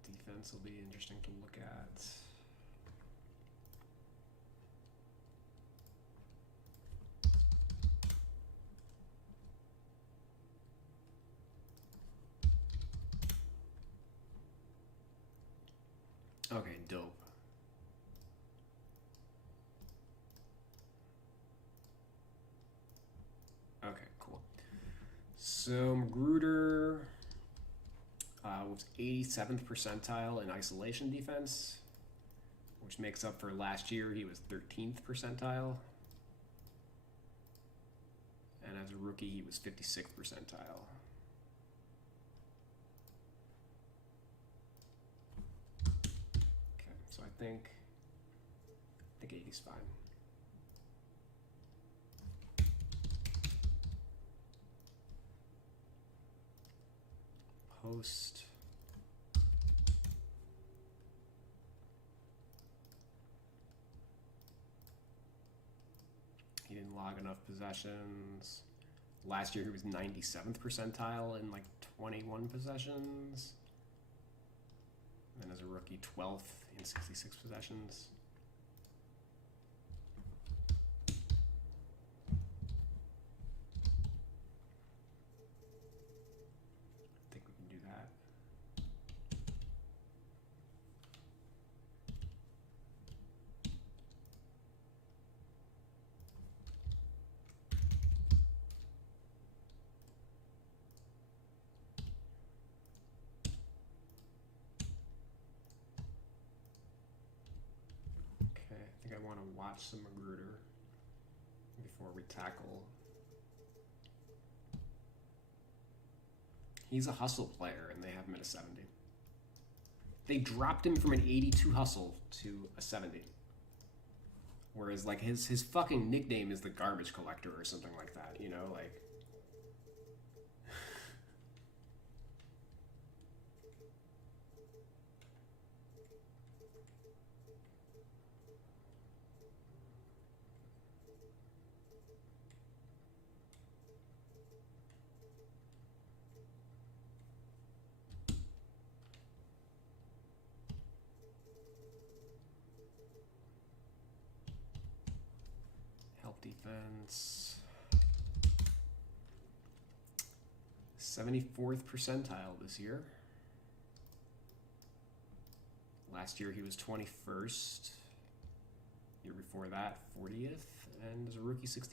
Defense will be interesting to look at. Okay, dope. Okay, cool. So Magruder was 87th percentile in isolation defense, which makes up for last year he was 13th percentile. And as a rookie, he was 56th percentile. Okay, so I think 80's fine. Post. He didn't log enough possessions. Last year he was 97th percentile in like 21 possessions. And then as a rookie, 12th in 66 possessions. I think we can do that. I think I want to watch some Magruder before we tackle. He's a hustle player, and they have him at a 70. They dropped him from an 82 hustle to a 70. Whereas, like, his fucking nickname is the garbage collector or something like that, you know? Like... Defense, 74th percentile this year. Last year he was 21st. Year before that, 40th, and as a rookie, 64th.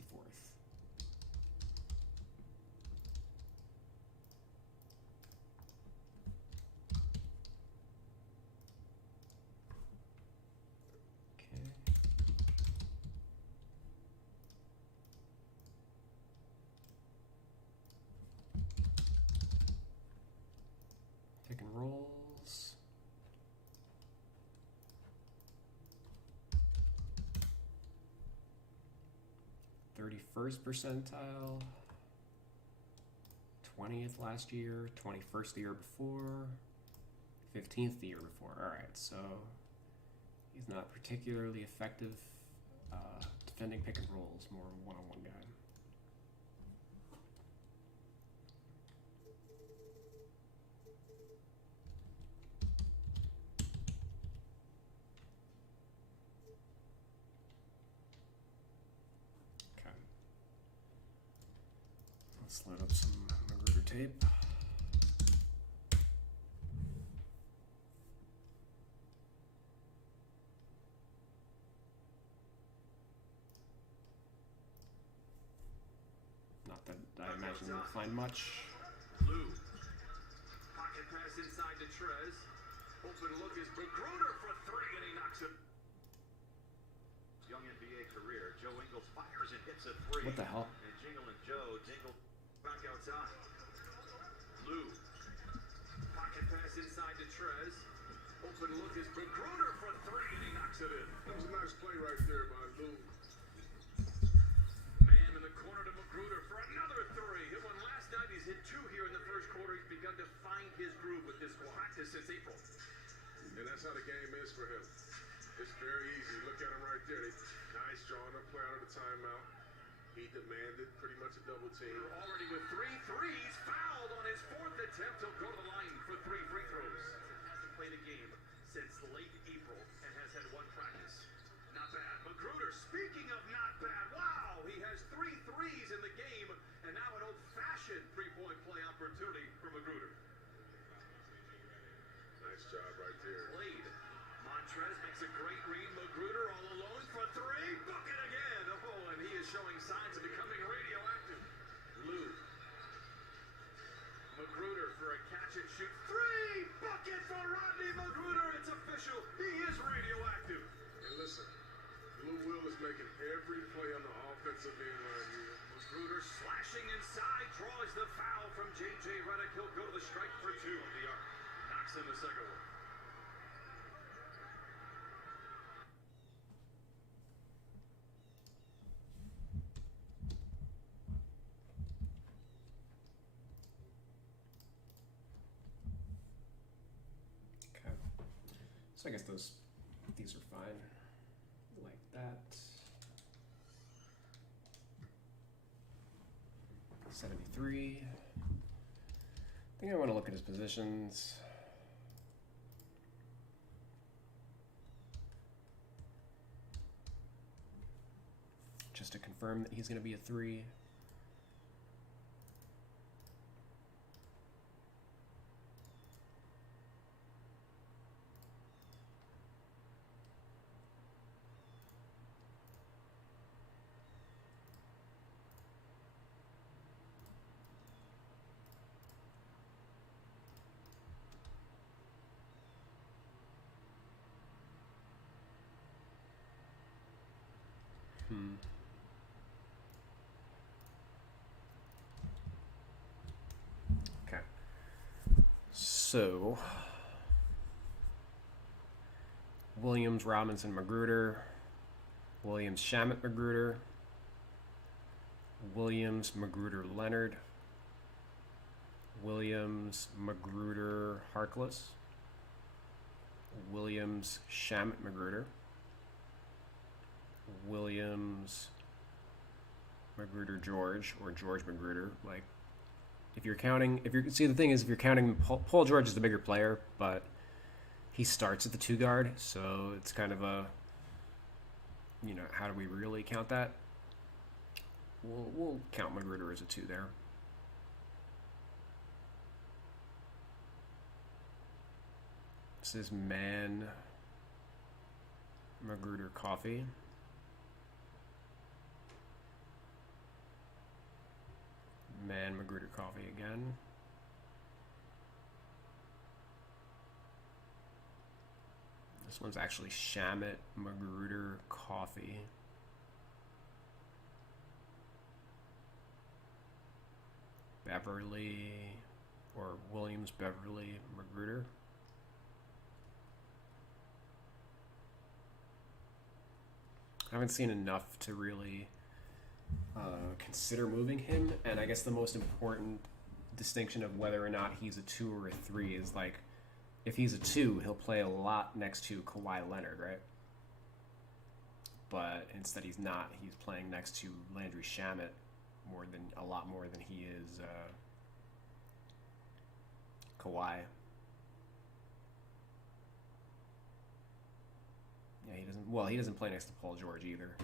pick and rolls. '31st percentile, 20th last year, 21st the year before, 15th the year before. All right, so he's not particularly effective defending pick and rolls, more one-on-one guy. Okay. Let's load up some Magruder tape. Not that I imagine you'll find much. Lou. Pocket pass inside to Trez. Open look is Magruder for three, and he knocks it. Young NBA career. Joe Ingles fires and hits a three. What the hell? And Jingle and Joe jingle back outside. Lou. Pocket pass inside to Trez. Open look is Magruder for three, and he knocks it in. That was a nice play right there by Lou. Man in the corner to Magruder for another three. Hit one last night. He's hit two here in the first quarter. He's begun to find his groove with this practice since April. And that's how the game is for him. It's very easy. Look at him right there. Nice drawing up play out of the timeout. He demanded pretty much a double team. Already with three threes, fouled on his fourth attempt. He'll go to the line for three free throws. Hasn't played a game since late April and has had one practice. Not bad. Magruder, speaking of not bad, wow, he has three threes in the game, and now an old-fashioned three-point play opportunity for Magruder. Nice job right there. Played. Montrez makes a great read. Magruder all alone for three. Bucket again. Oh, and he is showing signs of becoming radioactive. Lou. Magruder for a catch and shoot. Three. Bucket for Rodney Magruder. It's official. He is radioactive. And listen, Lou Will is making every play on the offensive end right here. Magruder slashing inside. Draws the foul from J.J. Redick. He'll go to the strike for two of the arc. Knocks in the second one. Okay. So I guess these are fine. Like that. 73. I think I want to look at his positions. Just to confirm that he's going to be a 3. Okay. So Williams, Robinson, Magruder, Williams, Shamet, Magruder, Williams, Magruder, Leonard, Williams, Magruder, Harkless, Williams, Shamet, Magruder, Williams, Magruder, George, or George Magruder. Like, if you're counting, see, the thing is, if you're counting, Paul George is the bigger player, but he starts at the 2 guard, so it's kind of a, how do we really count that? We'll count Magruder as a 2 there. This is Man Magruder Coffee. Man Magruder Coffee again. This one's actually Shamet Magruder Coffee. Beverly or Williams, Beverly, Magruder. I haven't seen enough to really consider moving him, and I guess the most important distinction of whether or not he's a 2 or a 3 is like, if he's a 2, he'll play a lot next to Kawhi Leonard, right? But instead he's not. He's playing next to Landry Shamet a lot more than he is Kawhi. Yeah, he doesn't play next to Paul George either.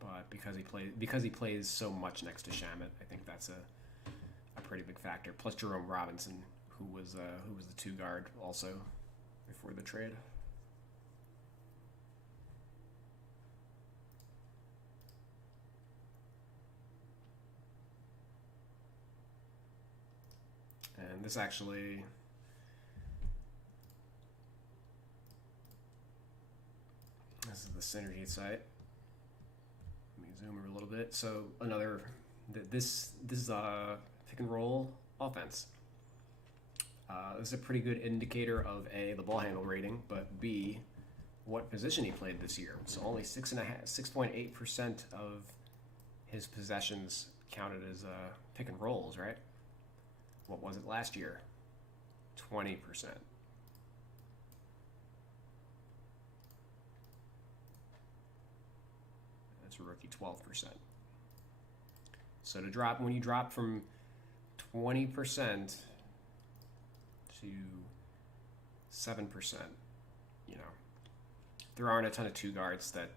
But because he plays so much next to Shamet, I think that's a pretty big factor. Plus Jerome Robinson, who was the 2 guard also before the trade. And this actually, this is the Synergy site. Let me zoom over a little bit. So this is a pick and roll offense. This is a pretty good indicator of A, the ball handle rating, but B, what position he played this year. So only 6.8% of his possessions counted as pick and rolls, right? What was it last year? 20%. That's a rookie, 12%. So when you drop from 20% to 7%, there aren't a ton of 2 guards that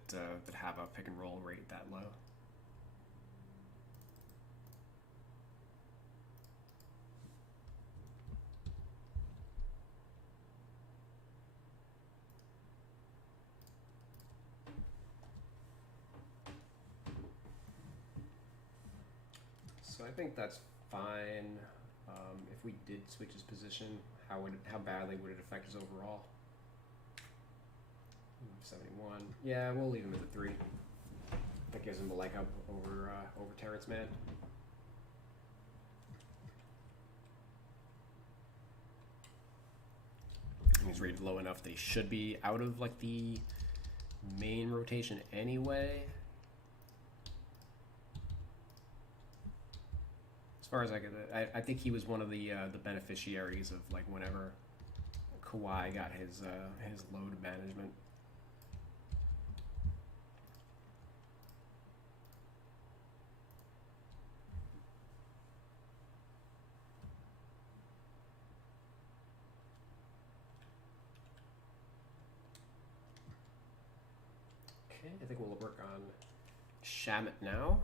have a pick and roll rate that low. So I think that's fine. If we did switch his position, how badly would it affect his overall? 71. Yeah, we'll leave him as a 3. That gives him the leg up over Terrence Mann. He's rated low enough that he should be out of like the main rotation anyway. As far as I think he was one of the beneficiaries of like whenever Kawhi got his load management. Okay, I think we'll work on Shamet now.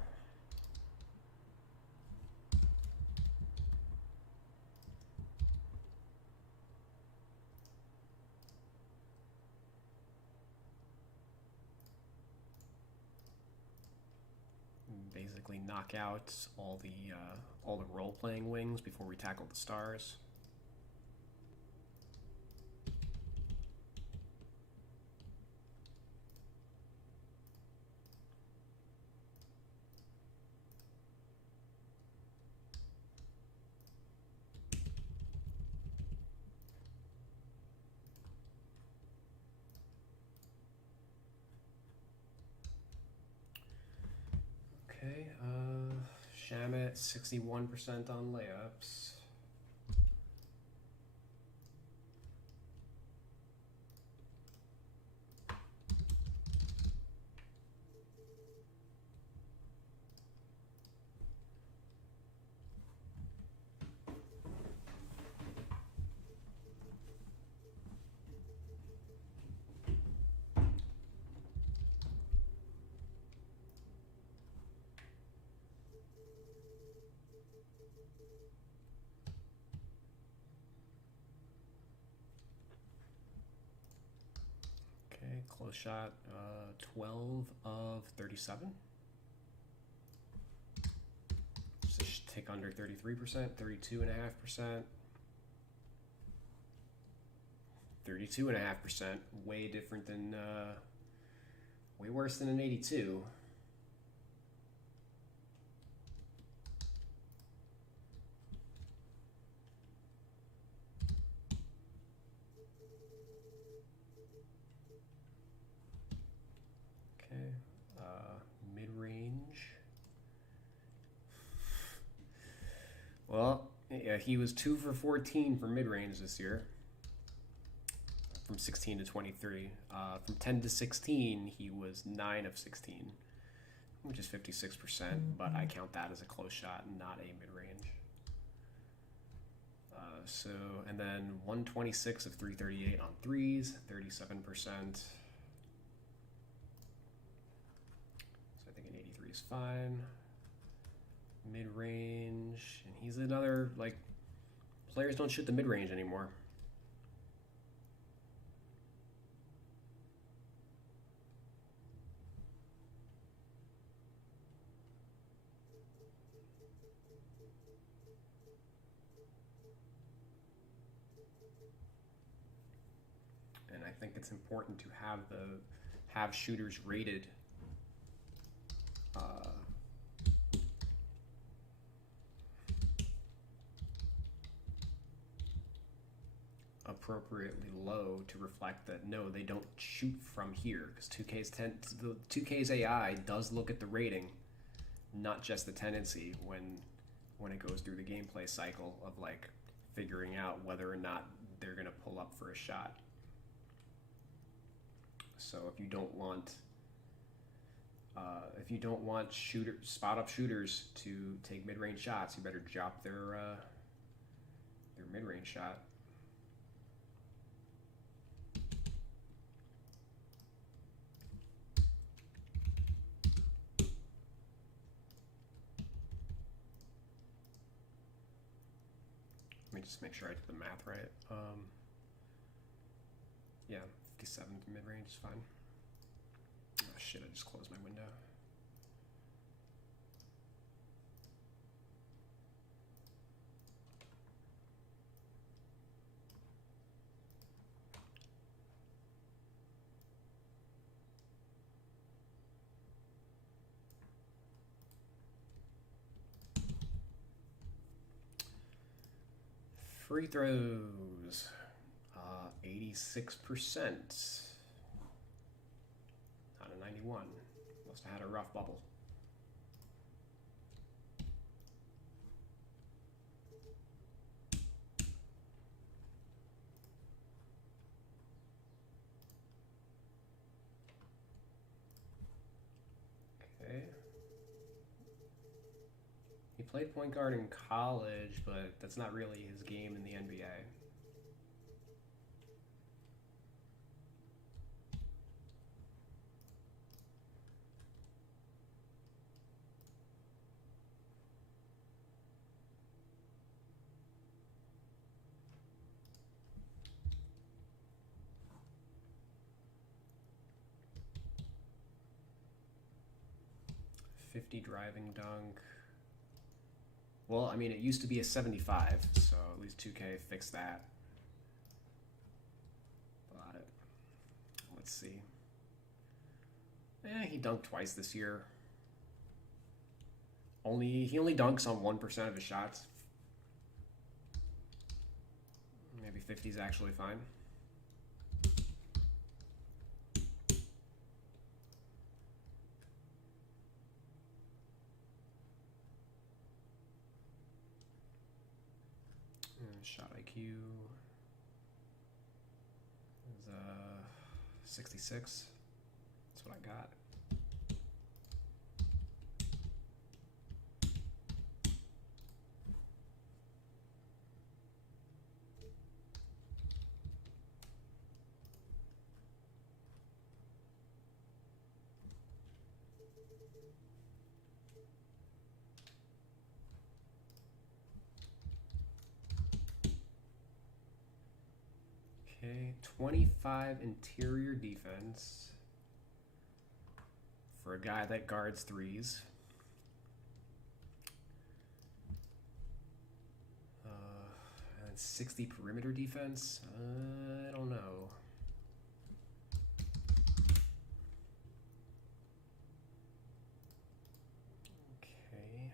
Basically knock out all the role-playing wings before we tackle the stars. Okay, Shamet 61% on layups. Close shot, 12 of 37. Just tick under 33%, 32.5%. 32.5%. Way different than, way worse than an 82. Okay, mid-range. Well, yeah, he was 2 for 14 for mid-range this year, from 16 to 23. From 10 to 16, he was 9 of 16, which is 56%, but I count that as a close shot, not a mid-range. And then 126 of 338 on threes, 37%. So I think an 83 is fine. Mid-range, and he's another, like, players don't shoot the mid-range anymore. And I think it's important to have shooters rated appropriately low to reflect that no, they don't shoot from here, because 2K's AI does look at the rating, not just the tendency when it goes through the gameplay cycle of like figuring out whether or not they're going to pull up for a shot. So if you don't want spot up shooters to take mid-range shots, you better drop their mid-range shot. Let me just make sure I did the math right. Yeah, 57 mid-range is fine. Oh shit, I just closed my window. Free throws, 86%. Not a 91. Must have had a rough bubble. Okay. He played point guard in college, but that's not really his game in the NBA. .50 driving dunk. Well, I mean, it used to be a 75, so at least 2K fixed that. But let's see. He dunked twice this year. He only dunks on 1% of his shots. Maybe 50 is actually fine. Shot IQ is 66. That's what I got. Okay, 25 interior defense for a guy that guards threes. And 60 perimeter defense? I don't know. Okay.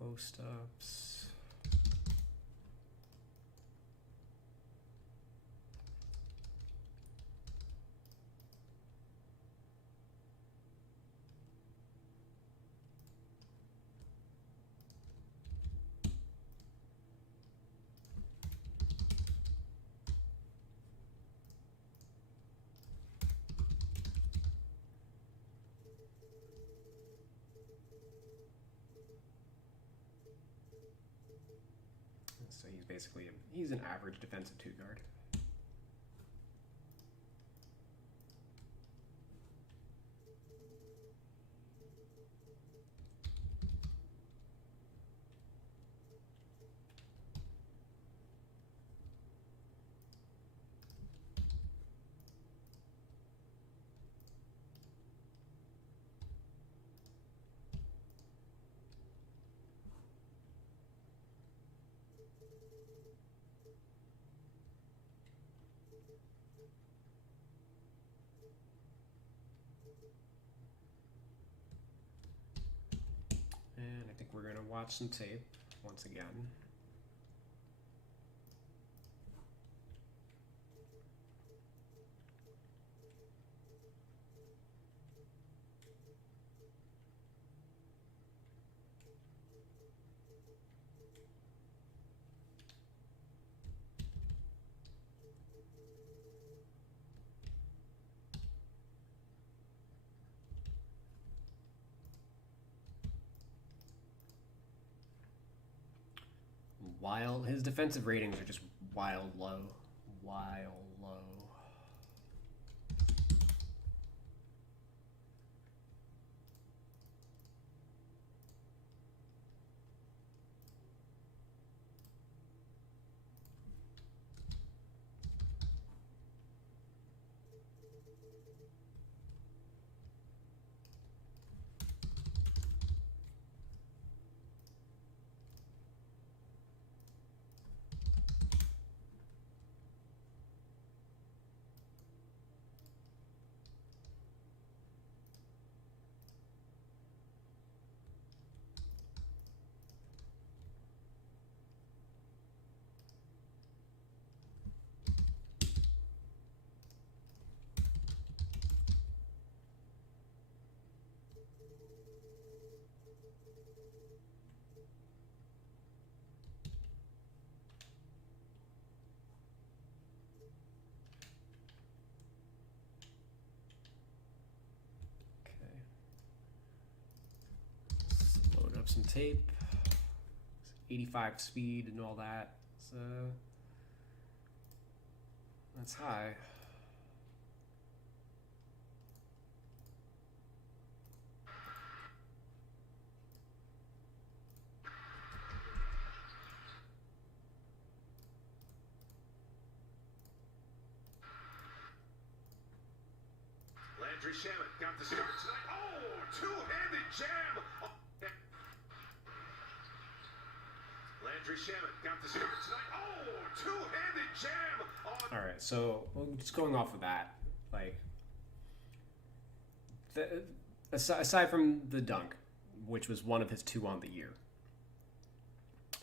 Post-ups. So he's basically he's an average defensive two guard. And I think we're going to watch some tape once again. Wild. His defensive ratings are just wild low. Wild low. Load up some tape. 85 speed and all that. So that's high. Landry Shamet got the start tonight. Oh, two-handed jam. Oh, Landry Shamet got the start tonight. Oh, two-handed jam. On All right, so just going off of that, like, aside from the dunk, which was one of his two on the year,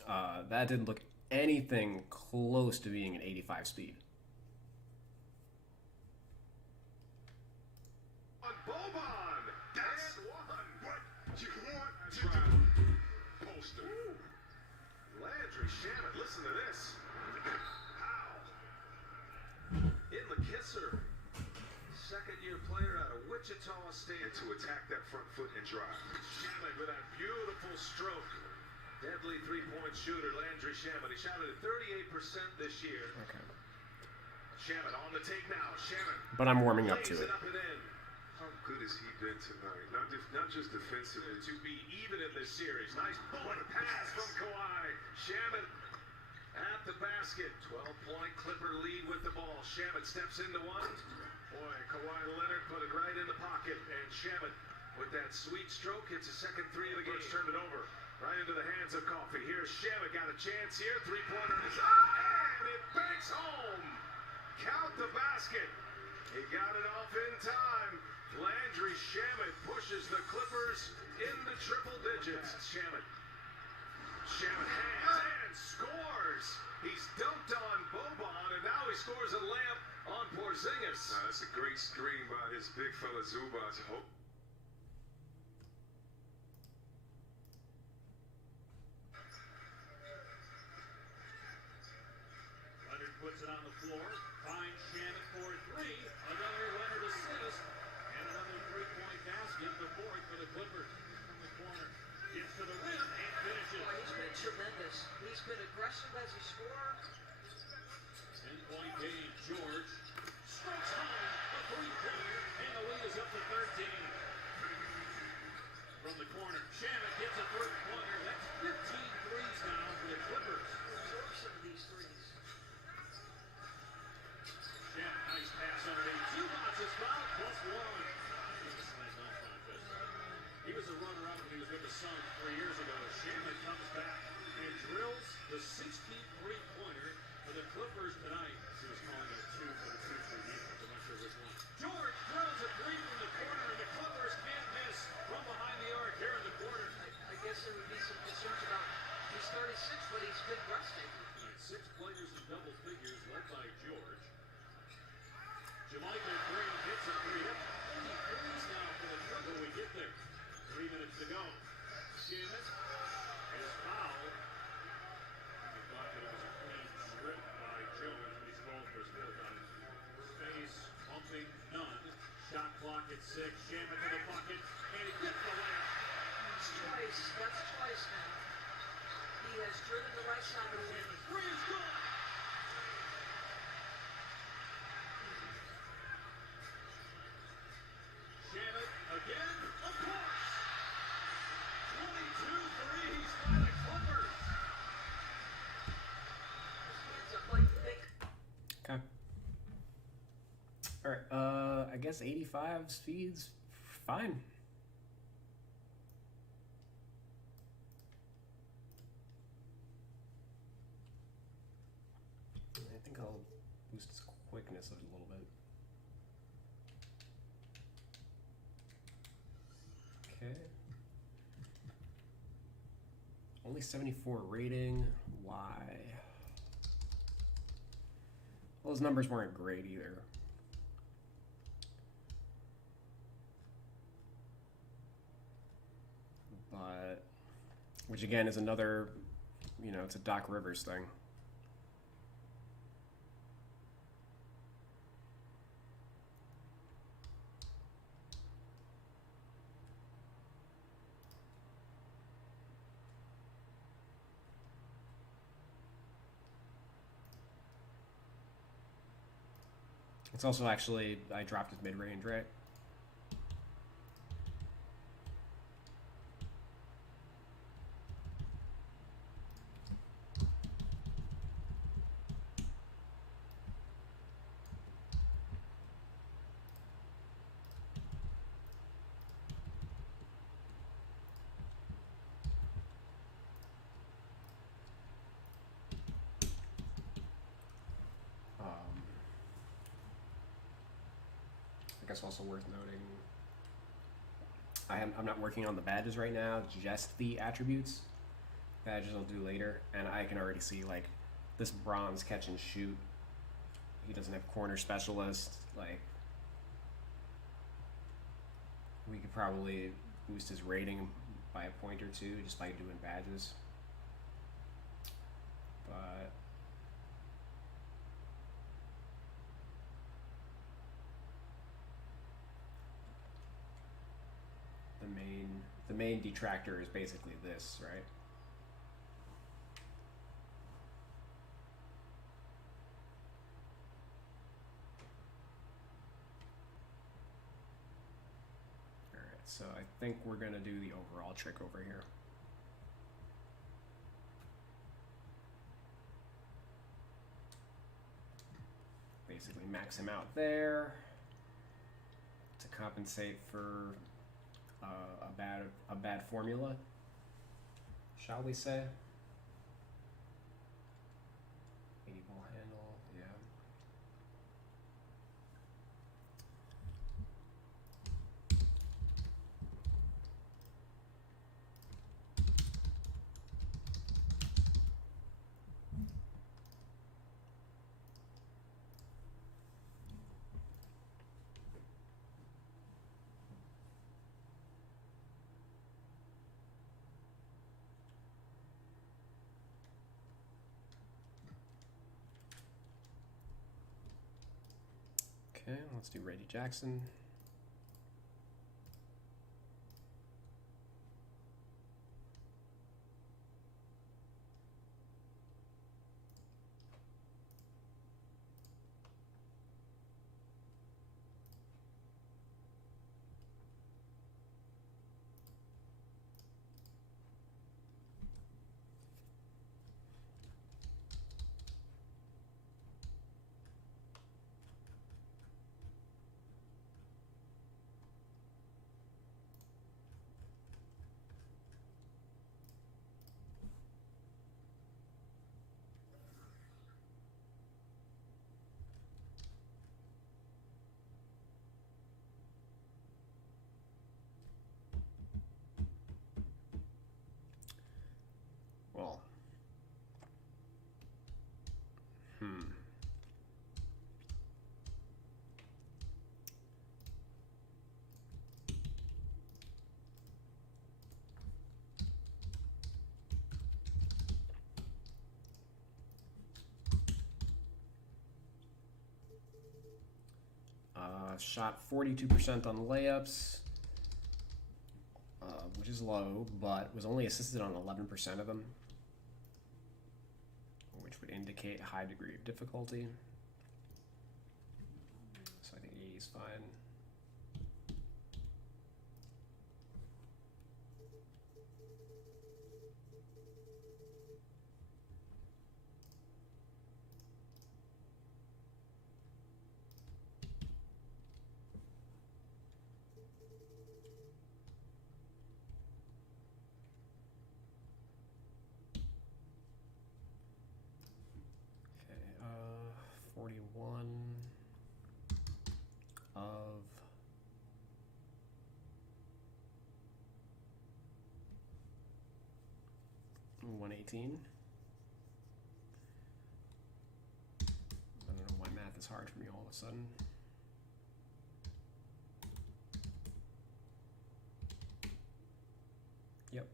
that didn't look anything close to being an 85 speed. Boban. That's one. What you want to do. Poster. Landry Shamet, listen to this. How? In the kisser. Second-year player out of Wichita State to attack that front foot and drive. Shamet with that beautiful stroke. Deadly three-point shooter, Landry Shamet. He shot it at 38% this year. Okay. Shamet on the take now. Shamet. But I'm warming up to lays it. Up and in. How good has he been tonight? Not just defensively. To be even in this series. Nice bullet pass from Kawhi. Shamet at the basket. 12-point Clipper lead with the ball. Shamet steps into one. Boy, Kawhi Leonard put it right in the pocket. And Shamet, with that sweet stroke, hits a second three of the game. Turned it over. Right into the hands of Coffey. Here's Shamet. Got a chance here. Three-pointer is up. And it banks home. Count the basket. He got it off in time. Landry Shamet pushes the Clippers in the triple digits. Shamet hands and scores. He's dunked on Boban, and now he scores a layup on Porzingis. That's a great screen by his big fella Zubac. Leonard puts it on the floor. Finds Shamet for three. Another Leonard assist. And another three-point basket. The fourth for the Clippers from the corner. Gets to the rim and finishes. Boy, he's been tremendous. He's been aggressive as a scorer. 10-point game. George strikes home a three-pointer, and the lead is up to 13. From the corner, Shamet gets a three-pointer. That's 15 threes now for the Clippers. Absorb some of these threes. Shamet, nice pass underneath. Zubac is fouled, plus one. He was a runner-up when he was with the Suns 3 years ago. Shamet comes back and drills the 16th three-pointer for the Clippers tonight. He was calling it a two for the 2-3 defense. I'm not sure which one. George drills a three from the corner, and the Clippers can't miss from behind the arc here in the corner. I guess there would be some concerns about he's 36, but he's been resting. Tonight, 6 players in double figures, led by George. Jermichael Green hits a three. That's 20 threes now for the Clippers. We get there. 3 minutes to go. Shamet is fouled. I thought that it was a clean strip by Jones, but he's called for his foot on his face. Bumping none. Shot clock at 6. Shamet to the bucket, and he gets the layup. Twice. That's twice now. He has driven the right side of the rim. Three is good. Shamet again, of course. 22 threes by the Clippers. Hands up like thick. Okay. All right. I guess 85 speeds, fine. I think I'll boost his quickness a little bit. Okay. Only 74 rating. Why? Well, those numbers weren't great either. But, which again is another, it's a Doc Rivers thing. It's also actually, I dropped his mid-range, right? I guess also worth noting, I'm not working on the badges right now, just the attributes. Badges I'll do later, and I can already see, like, this bronze catch and shoot. He doesn't have corner specialist. Like, we could probably boost his rating by a point or two just by doing badges. But the main detractor is basically this, right? So I think we're going to do the overall trick over here. Basically max him out there to compensate for a bad formula, shall we say? 80 ball handle, yeah. Okay, let's do Reggie Jackson. Well, hmm. 42% on layups, which is low, but was only assisted on 11% of them, which would indicate a high degree of difficulty. So I think 80 is fine. Okay, 41 of 118. I don't know why math is hard for me all of a sudden. Yep,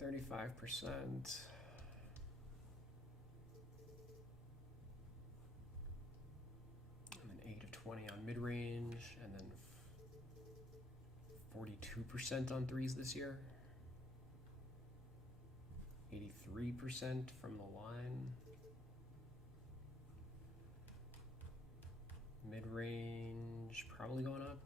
118. 35%. And then 8 of 20 on mid-range, and then 42% on threes this year. 83% from the line. Mid-range probably going up.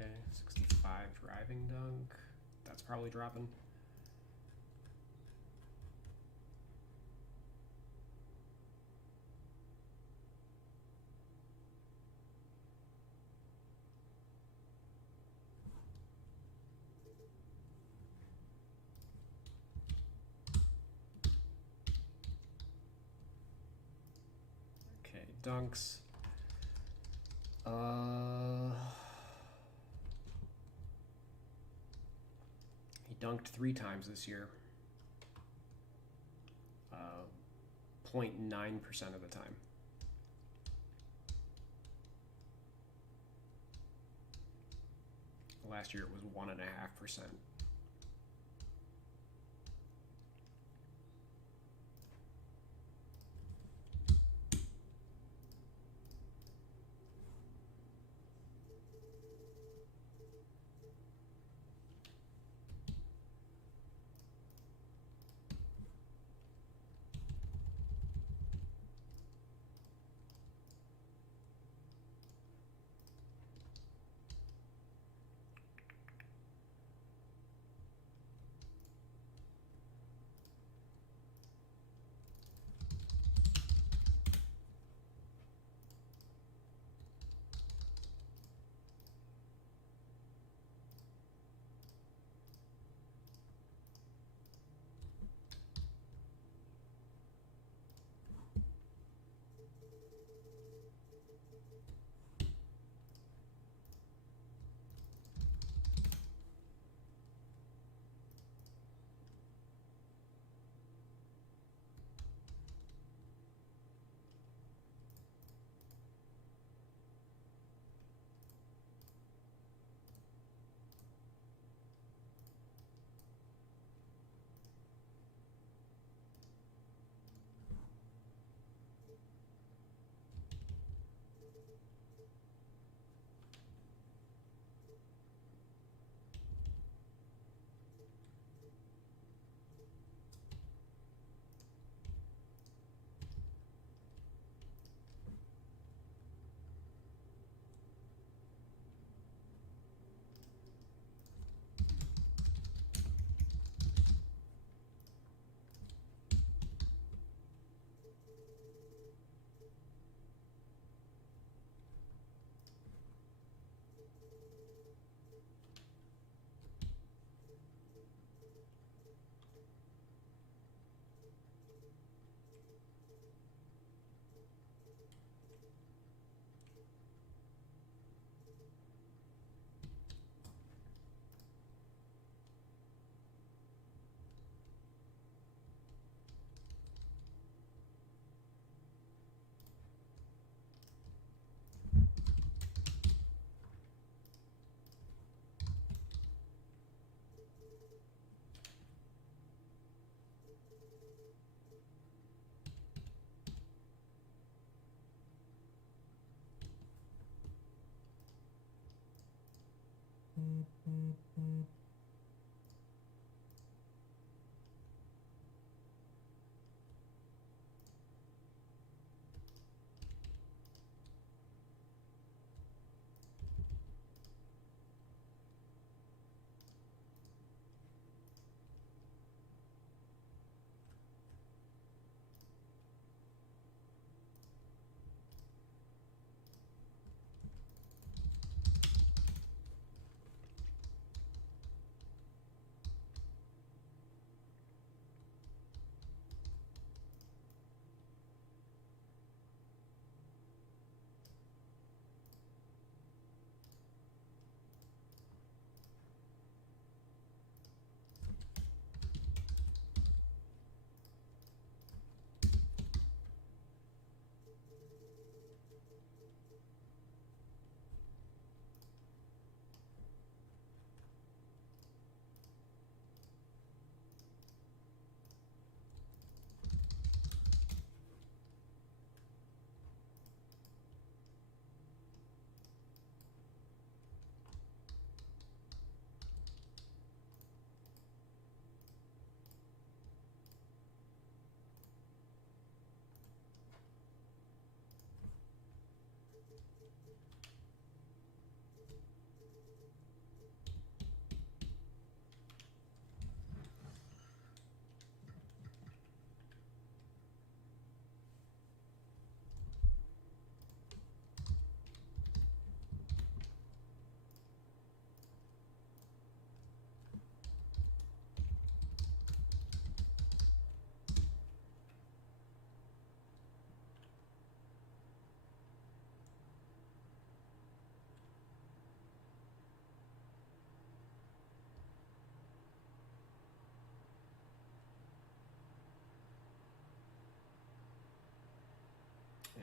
Okay, 65 driving dunk. That's probably dropping. dunks. He dunked 3 times this year. 0.9% of the time. Last year it was 1.5%.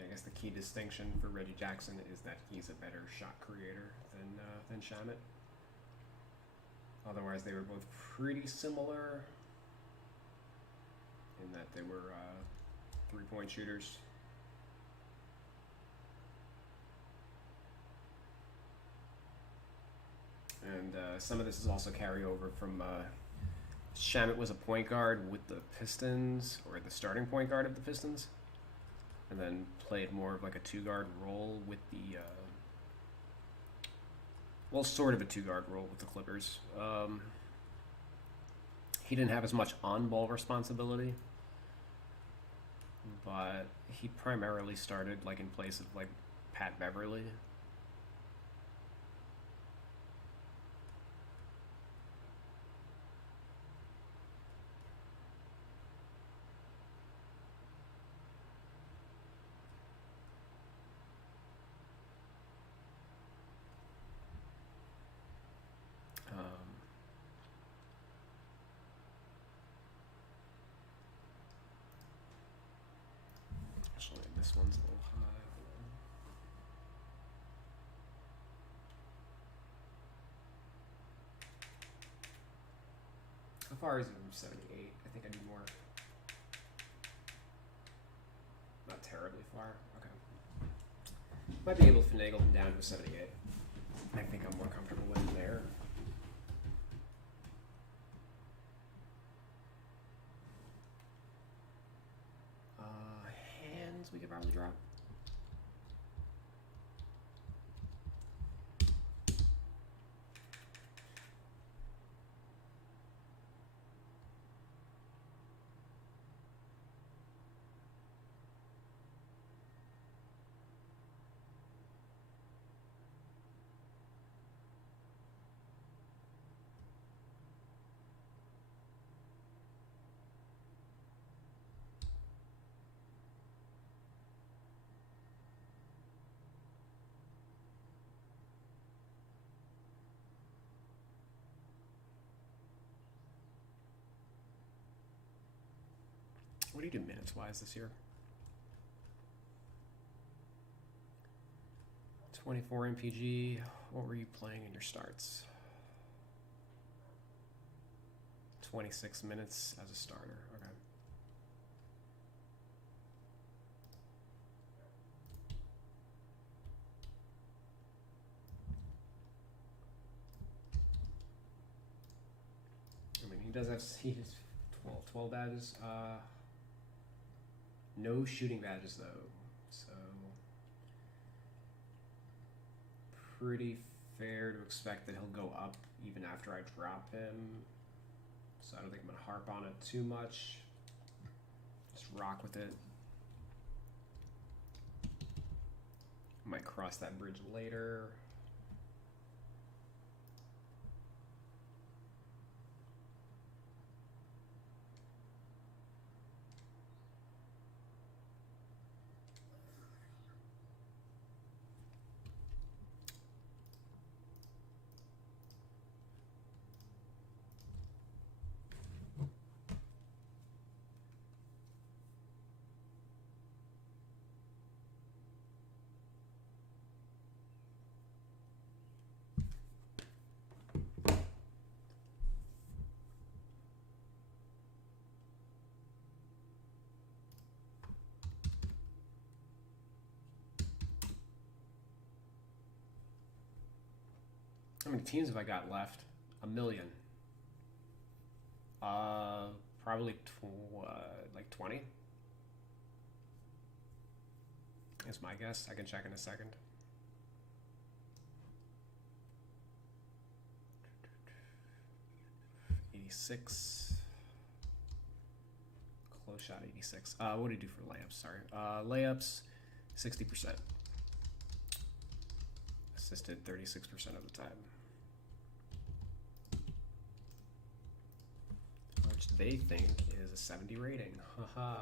guess the key distinction for Reggie Jackson is that he's a better shot creator than Shamet. Otherwise, they were both pretty similar in that they were three-point shooters. And some of this is also carryover from Shamet was a point guard with the Pistons, or the starting point guard of the Pistons, and then played more of like a two-guard role with the, well, sort of a two-guard role with the Clippers. He didn't have as much on-ball responsibility, but he primarily started like in place of like Pat Beverly. Actually, this one's a little high. How far is it from 78? I think I need more. Not terribly far. Okay. Might be able to finagle him down to a 78. I think I'm more comfortable with him there. Hands we could probably drop. What do you do minutes-wise this year? 24 MPG. What were you playing in your starts? 26 minutes as a starter. Okay. I mean, he does have 12 badges. No shooting badges though, so pretty fair to expect that he'll go up even after I drop him. So I don't think I'm gonna harp on it too much. Just rock with it. Might cross that bridge later. How many teams have I got left? A million. Probably like 20. That's my guess. I can check in a second. $86. Close shot 86. What do you do for layups? Sorry. Layups, 60%. Assisted 36% of the time. Which they think is a 70 rating. Haha.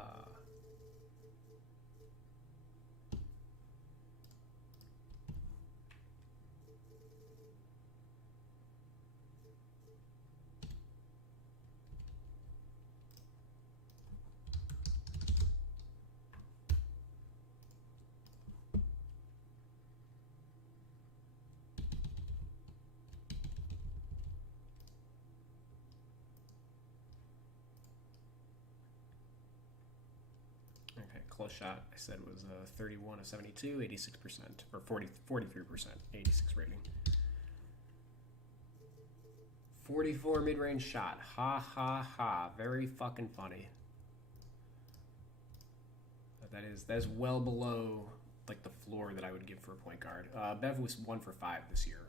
close shot I said was 31 of 72, 86%, or 43%, 86 rating. 44 mid-range shot. Ha ha ha. Very fucking funny. But that is well below like the floor that I would give for a point guard. Bev was 1 for 5 this year.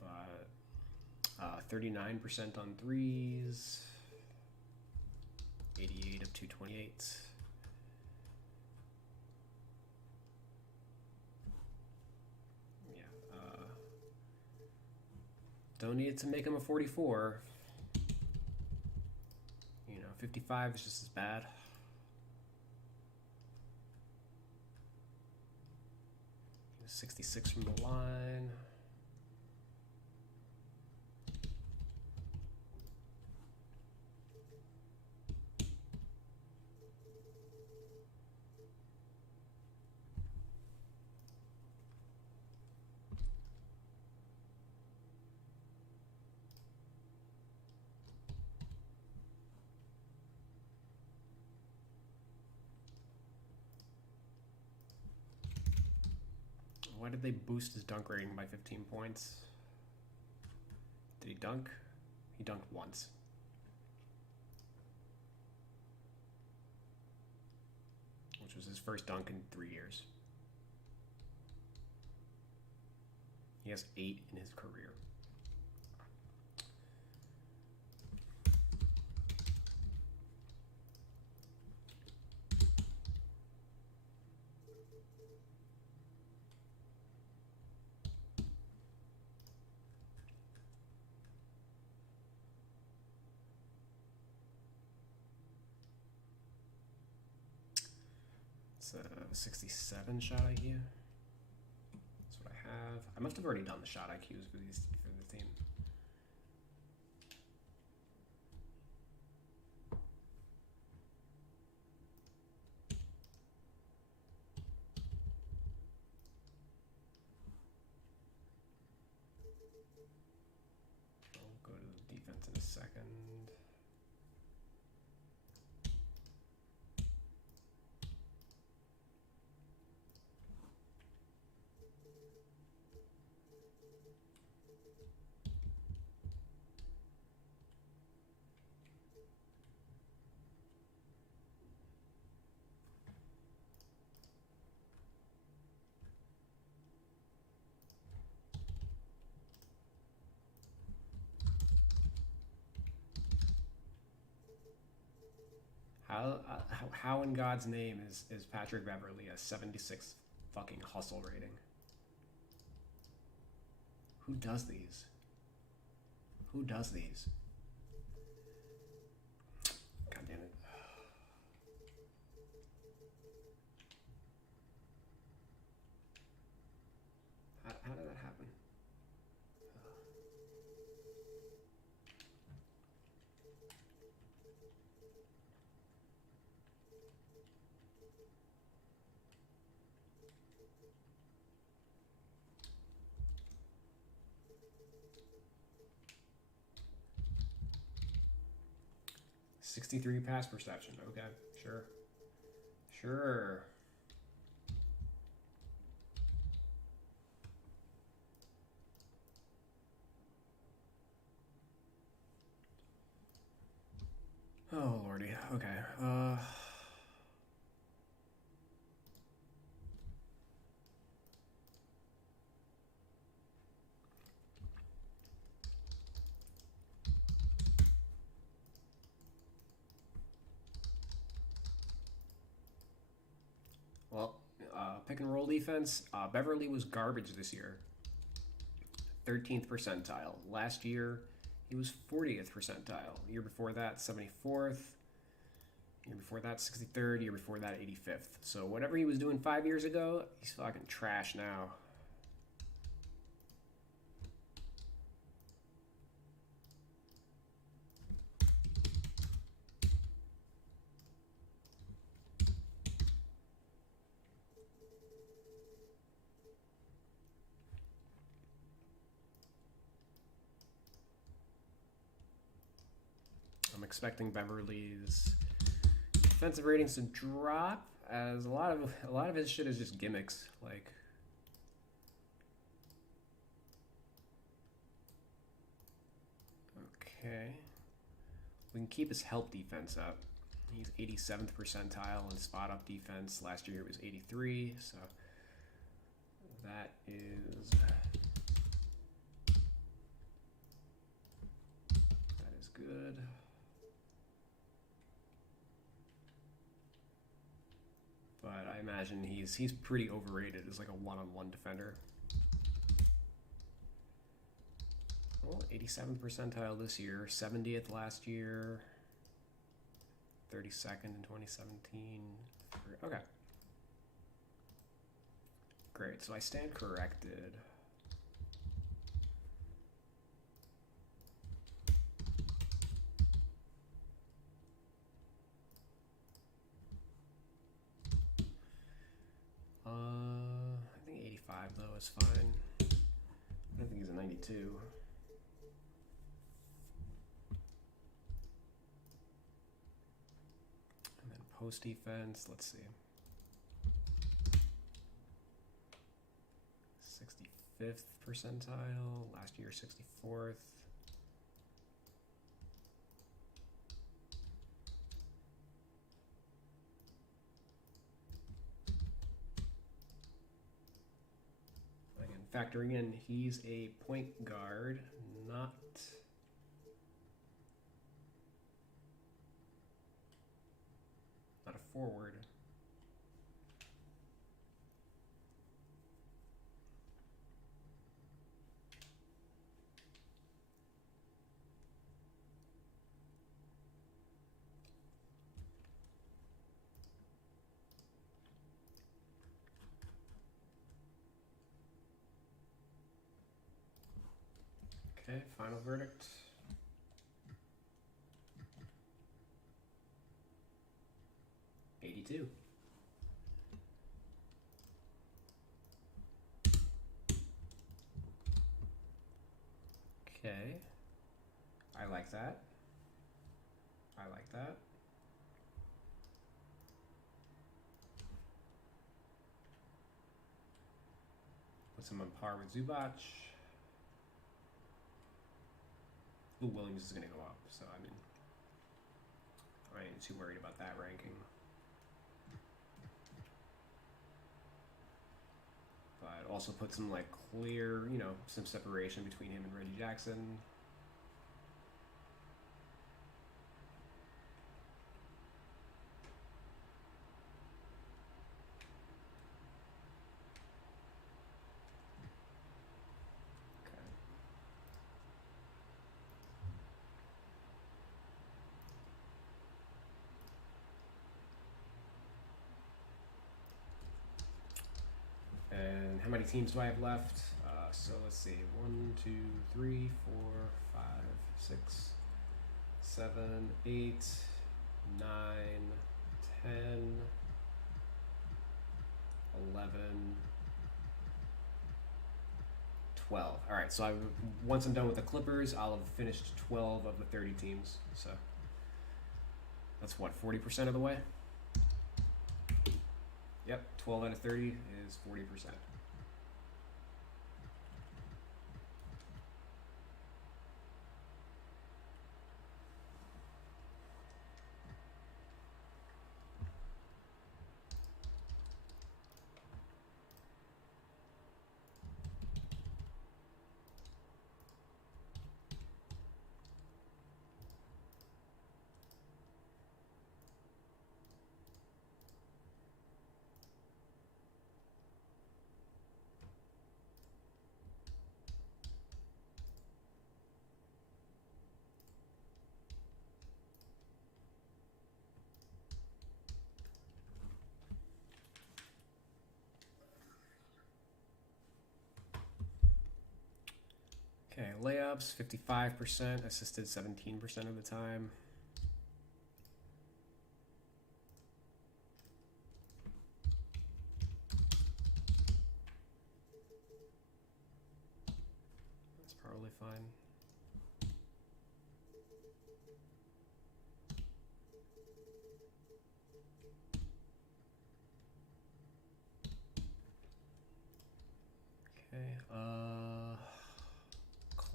But 39% on threes. 88 of 228. Don't need it to make him a 44. 55 is just as bad. He was 66 from the line. Why did they boost his dunk rating by 15 points? Did he dunk? He dunked once. Which was his first dunk in 3 years. He has 8 in his career. It's a 67 shot IQ. That's what I have. I must have already done the shot IQs for the team. I'll go to the defense in a second. How in God's name is Patrick Beverley a 76 fucking hustle rating? Who does these? Who does these? God damn it. How did that happen? 63 pass perception. Okay, sure. Sure. Oh, lordy. Okay. Well, pick and roll defense. Beverly was garbage this year. 13th percentile. Last year, he was 40th percentile. Year before that, 74th. Year before that, 63rd. Year before that, 85th. So whatever he was doing 5 years ago, he's fucking trash now. I'm expecting Beverly's defensive ratings to drop, as a lot of his shit is just gimmicks. Like, okay, we can keep his help defense up. He's 87th percentile in spot up defense. Last year it was 83, so that is good. But I imagine he's pretty overrated as like a one-on-one defender. Well, 87th percentile this year, 70th last year, 32nd in 2017. Okay. Great, so I stand corrected. I think 85 though is fine. I don't think he's a 92. And then post defense, let's see. 65th percentile, last year 64th. Factoring in, he's a point guard, not a forward. Okay, final verdict. $82. Okay. I like that. I like that. Puts him on par with Zubac. Lou Williams is going to go up, so I mean, I ain't too worried about that ranking. But also put some like clear, you know, some separation between him and Reggie Jackson. And how many teams do I have left? So let's see. 1, 2, 3, 4, 5, 6, 7, 8, 9, 10, 11, 12. All right, so once I'm done with the Clippers, I'll have finished 12 of the 30 teams. So that's what, 40% of the way? Yep, 12 out of 30 is 40%. Okay, layups, 55%, assisted 17% of the time. That's probably fine.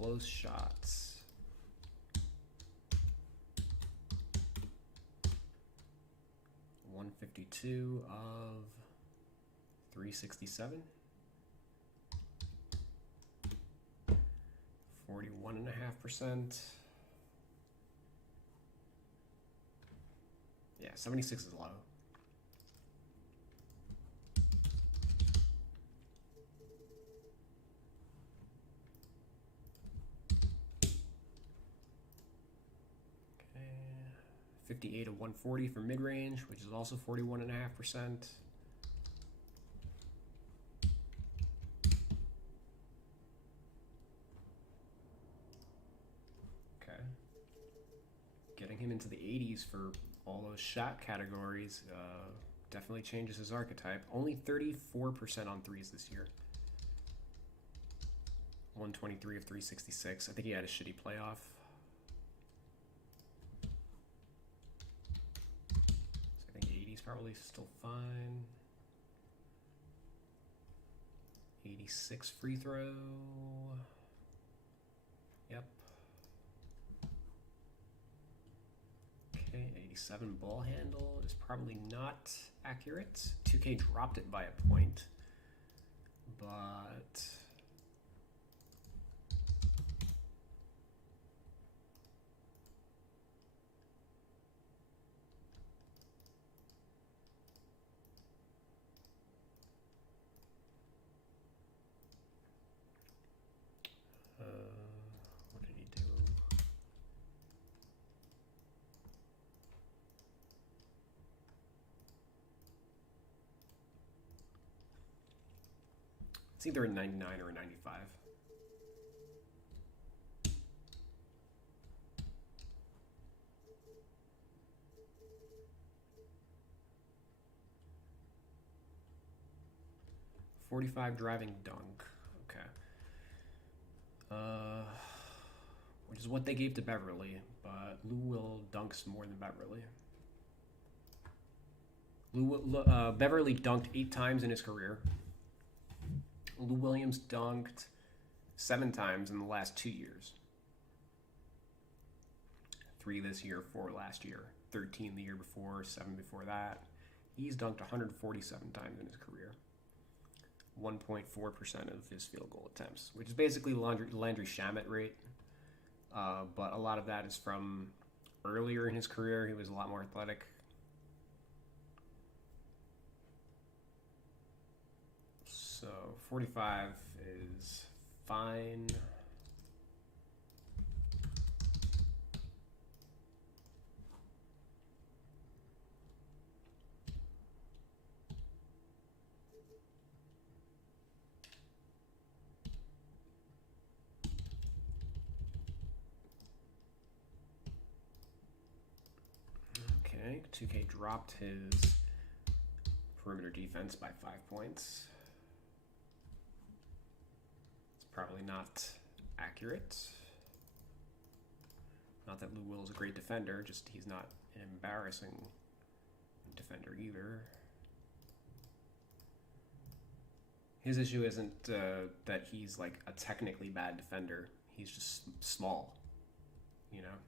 close shots. .152 of 367. 41.5%. Yeah, 76 is low. Okay. 58 of 140 for mid-range, which is also 41.5%. Getting him into the 80s for all those shot categories definitely changes his archetype. Only 34% on threes this year. 123 of 366. I think he had a shitty playoff. So I think 80's probably still fine. 86 free throw. Yep. 87 ball handle is probably not accurate. 2K dropped it by a point, but what did he do? It's either a 99 or a 95. .45 driving dunk. Okay. Which is what they gave to Beverly, but Lou Will dunks more than Beverly. Beverly dunked 8 times in his career. Lou Williams dunked 7 times in the last 2 years. 3 this year, 4 last year, 13 the year before, 7 before that. He's dunked 147 times in his career. 1.4% of his field goal attempts, which is basically Landry Shamet rate. But a lot of that is from earlier in his career. He was a lot more athletic. So 45 is fine. Okay, 2K dropped his perimeter defense by 5 points. It's probably not accurate. Not that Lou Will is a great defender, just he's not an embarrassing defender either. His issue isn't that he's like a technically bad defender. He's just small, you know?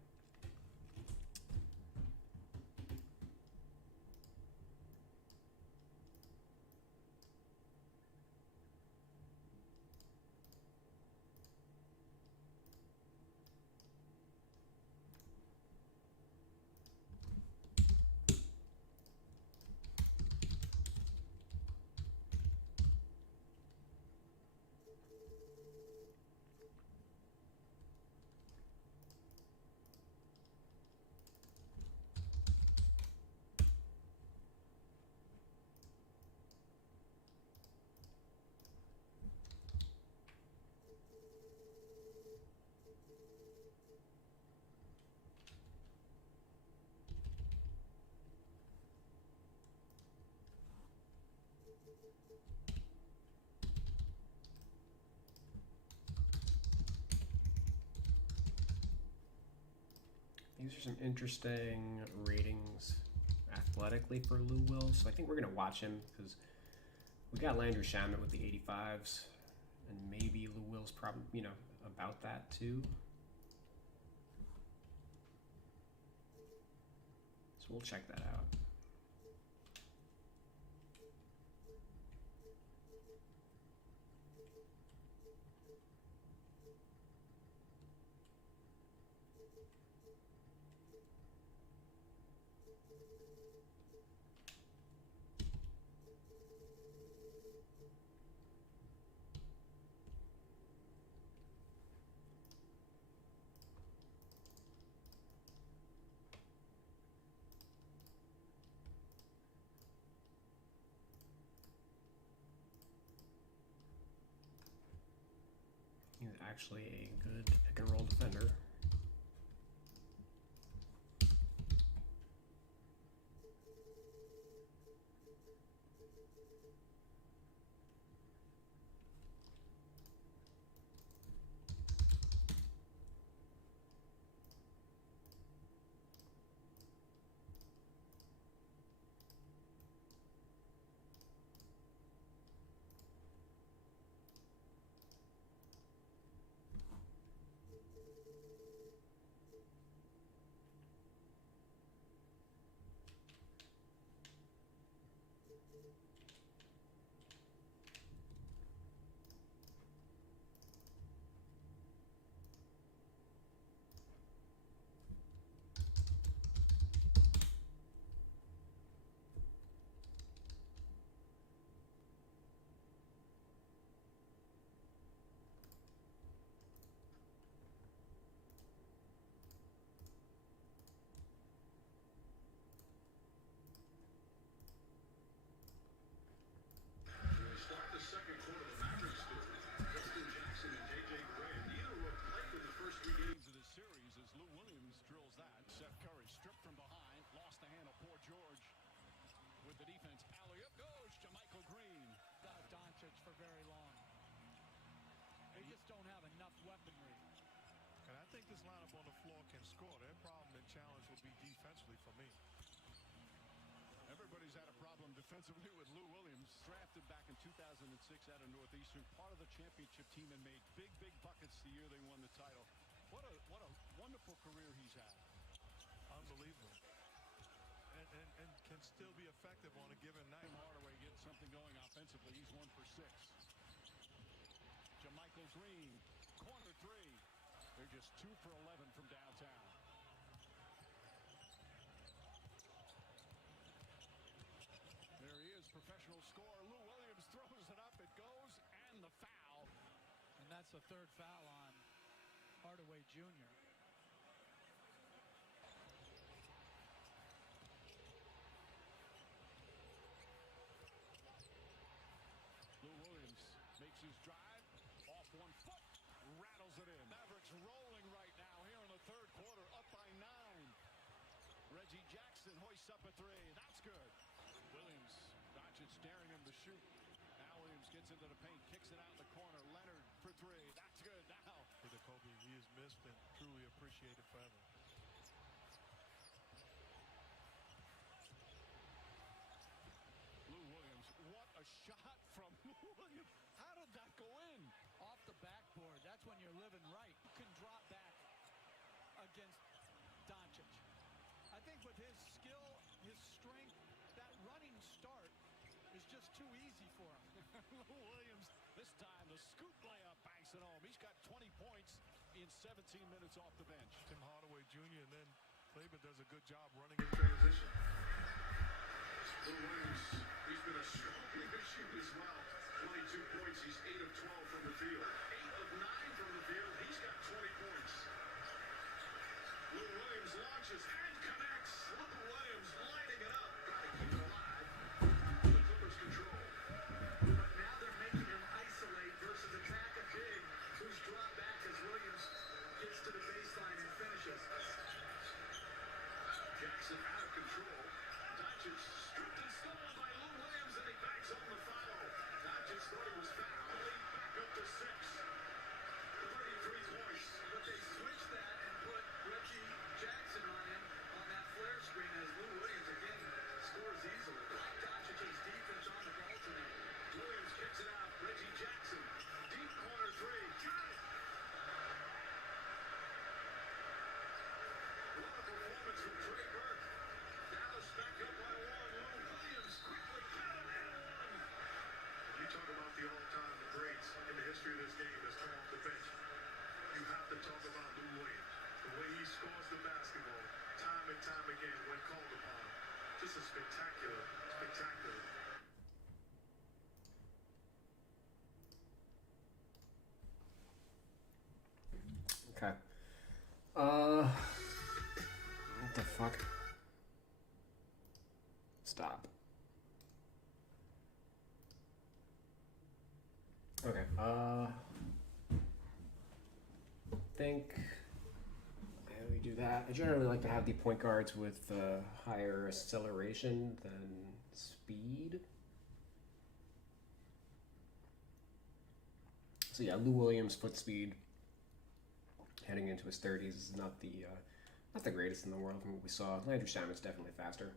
These are some interesting ratings athletically for Lou Will, so I think we're going to watch him because we got Landry Shamet with the 85s, and maybe Lou Will's probably, you know, a about that too. So we'll check that out. He's actually a good pick and roll defender. Start the second quarter, the Mavericks do. Reggie Jackson and J.J. Graham, neither were played in the first 3 games of this series as Lou Williams drills that. Seth Curry stripped from behind, lost the handle. Poor George with the defense. Alley-up goes to Michael Green. Doncic for very long. They just don't have enough weaponry. And I think this lineup on the floor can score. Their problem and challenge will be defensively for me. Everybody's had a problem defensively with Lou Williams. Drafted back in 2006 out of Northeastern, part of the championship team, and made big buckets the year they won the title. What a wonderful career he's had. Unbelievable. And can still be effective on a given night. Hardaway getting something going offensively. He's 1 for 6. JaMychal Green, corner 3. They're just 2 for 11 from downtown. There he is, professional scorer. Lou Williams throws it up. It goes, and the foul. And that's the 3rd foul on Hardaway Jr. Lou Williams makes his drive, off 1 foot, rattles it in. Mavericks rolling right now here in the 3rd quarter, up by 9. Reggie Jackson hoists up a 3. That's good. Williams, Doncic daring him to shoot. Now Williams gets into the paint, kicks it out in the corner. Leonard for 3. That's good now. For the Kobe, he is missed and truly appreciated forever. Lou Williams, what a shot from Lou Williams. How did that go in? Off the backboard. That's when you're living right. You can drop back against Doncic. I think with his skill, his strength, that running start is just too easy for him. Lou Williams, this time the scoop layup banks it home. He's got 20 points in 17 minutes off the bench. Tim Hardaway Jr. and then Kleber does a good job running in transition. Lou Williams, he's been a strong issue as well. 22 points, he's 8 of 12 from the field. 8 of 9 from the field, he's got 20 points. Lou Williams launches and connects. Lou Williams lighting it up. Gotta keep it alive. The Clippers control. But now they're making him isolate versus attack a big who's dropped back as Williams gets to the baseline and finishes. Jackson out of control. scores the basketball time and time again when called upon. Just a spectacular, spectacular. Okay. What the fuck? Stop. Okay. Think we do that. I generally like to have the point guards with higher acceleration than speed. So yeah, Lou Williams' foot speed heading into his 30s is not the greatest in the world from what we saw. Landry Shamet's definitely faster.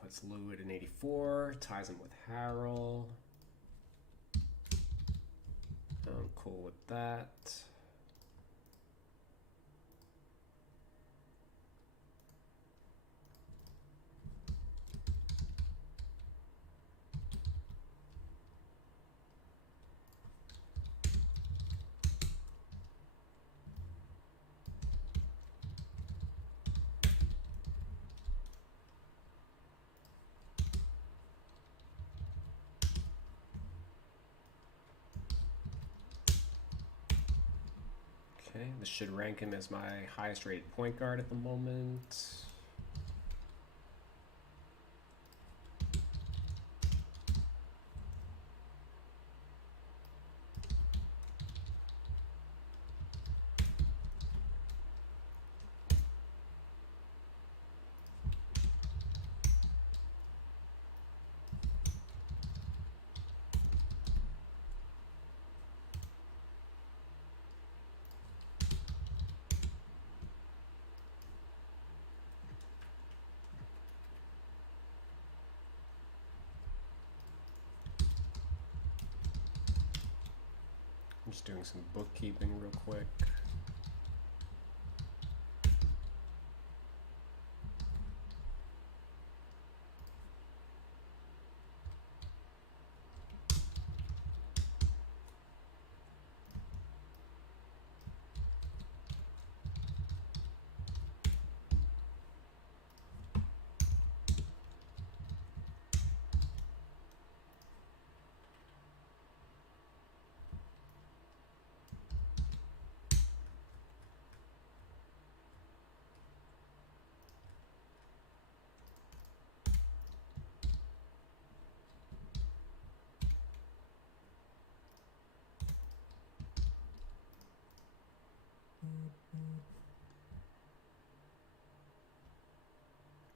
Puts Lou at an 84, ties him with Harrell. I'm cool with that. Okay, this should rank him as my highest rated point guard at the moment. I'm just doing some bookkeeping real quick.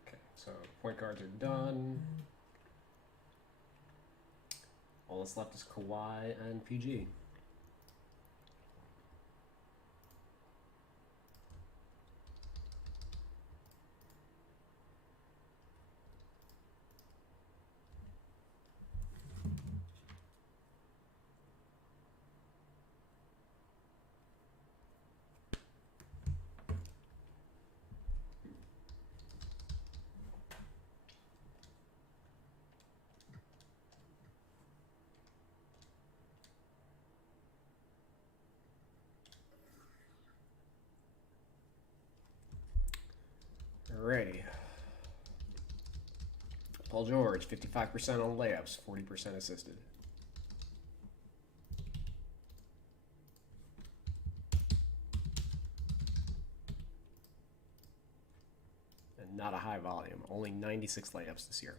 Okay, so point guards are done. All that's left is Kawhi and PG. Alrighty. Paul George, 55% on layups, 40% assisted. And not a high volume, only 96 layups this year.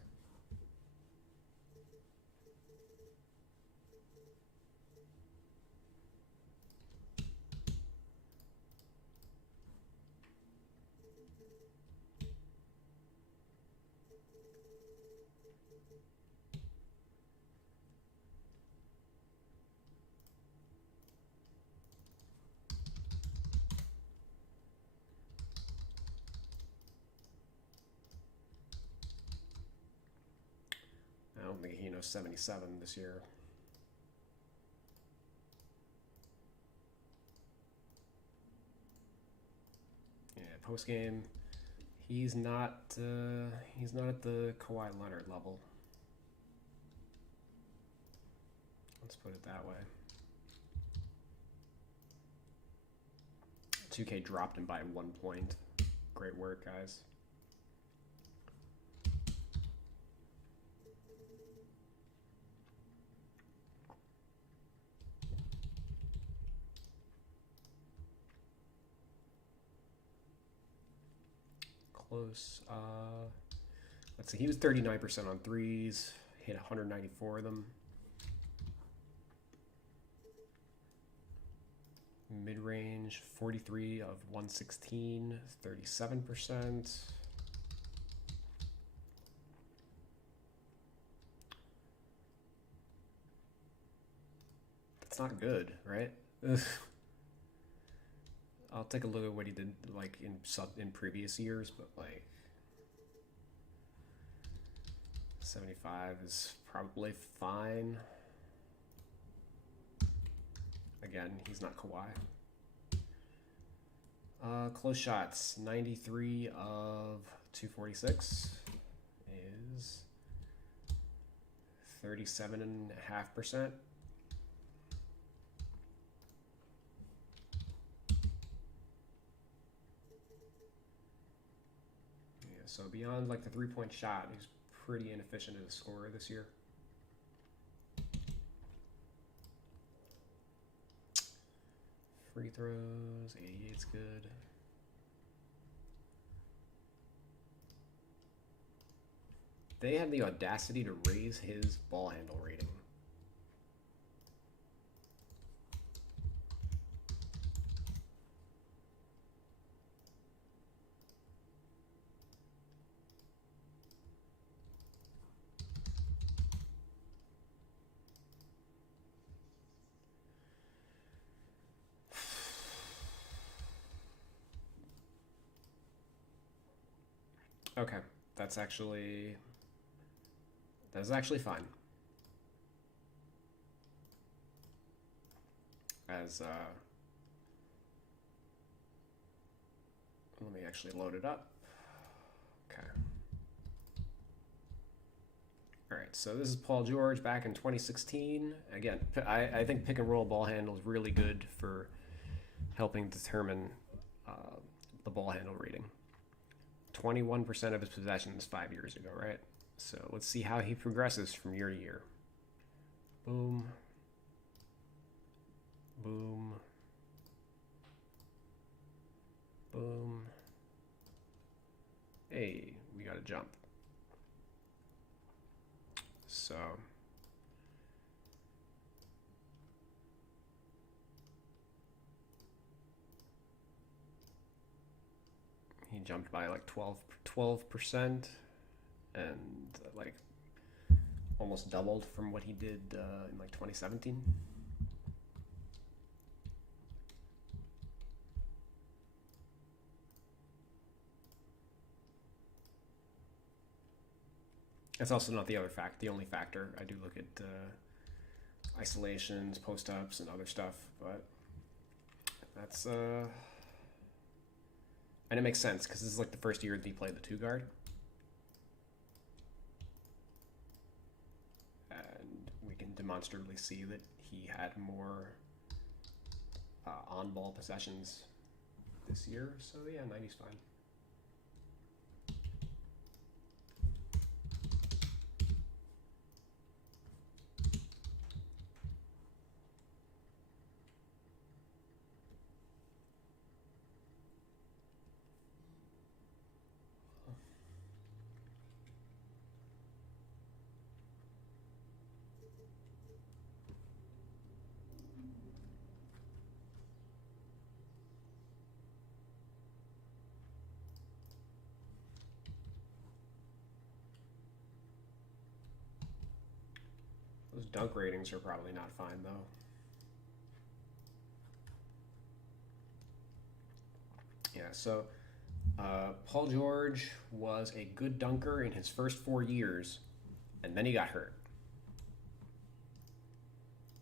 I don't think he knows 77 this year. Yeah, post game, He's not at the Kawhi Leonard level. Let's put it that way. 2K dropped him by 1 point. Great work, guys. Close. Let's see. He was 39% on threes. Hit 194 of them. Mid-range, 43 of 116, 37%. That's not good, right? I'll take a look at what he did like in previous years, but like 75 is probably fine. Again, he's not Kawhi. Close shots, 93 of 246 is 37.5%. So beyond like the 3-point shot, he's pretty inefficient as a scorer this year. Free throws, 88's good. They had the audacity to raise his ball handle rating. Okay, that's actually fine. As let me actually load it up. Okay. All right, so this is Paul George back in 2016. Again, I think pick and roll ball handle is really good for helping determine the ball handle rating. 21% of his possessions 5 years ago, right? So let's see how he progresses from year to year. Boom. Boom. Boom. Hey, we got a jump. So he jumped by like 12%, and like almost doubled from what he did in like 2017. That's also not the only factor. I do look at isolations, post-ups, and other stuff, but that's and it makes sense because this is like the first year that he played the 2-guard. And we can demonstrably see that he had more on-ball possessions this year. So yeah, 90's fine. Those dunk ratings are probably not fine, though. Yeah, so Paul George was a good dunker in his first 4 years, and then he got hurt.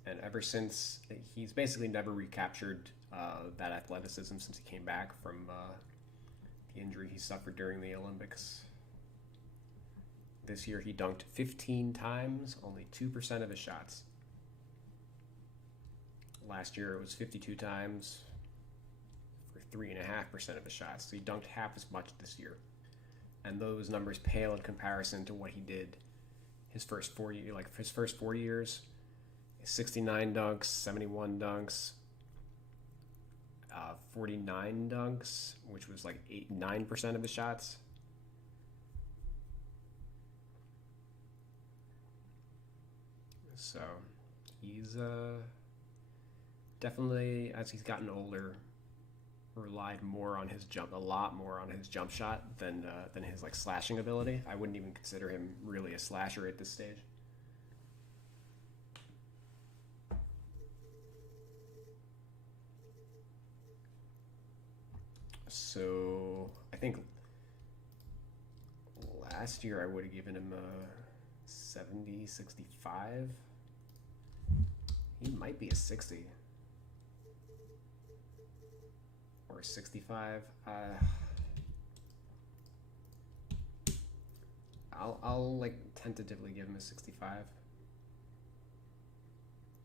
And ever since, he's basically never recaptured that athleticism since he came back from the injury he suffered during the Olympics. This year he dunked 15 times, only 2% of his shots. Last year it was 52 times for 3.5% of his shots. So he dunked half as much this year. And those numbers pale in comparison to what he did his first 4 years. 69 dunks, 71 dunks, 49 dunks, which was like 9% of his shots. So he's definitely, as he's gotten older, relied a lot more on his jump shot than his like slashing ability. I wouldn't even consider him really a slasher at this stage. So I think last year I would have given him a 70, 65. He might be a 60 or a 65. I'll like tentatively give him a 65.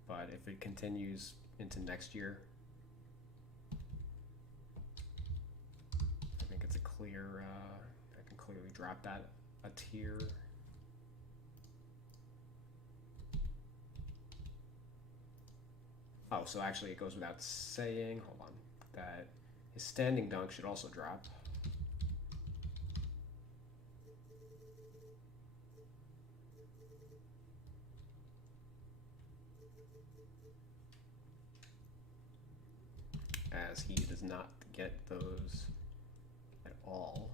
But if it continues into next year, I think it's a clear. I can clearly drop that a tier. Oh, so actually it goes without saying, hold on, that his standing dunk should also drop. As he does not get those at all.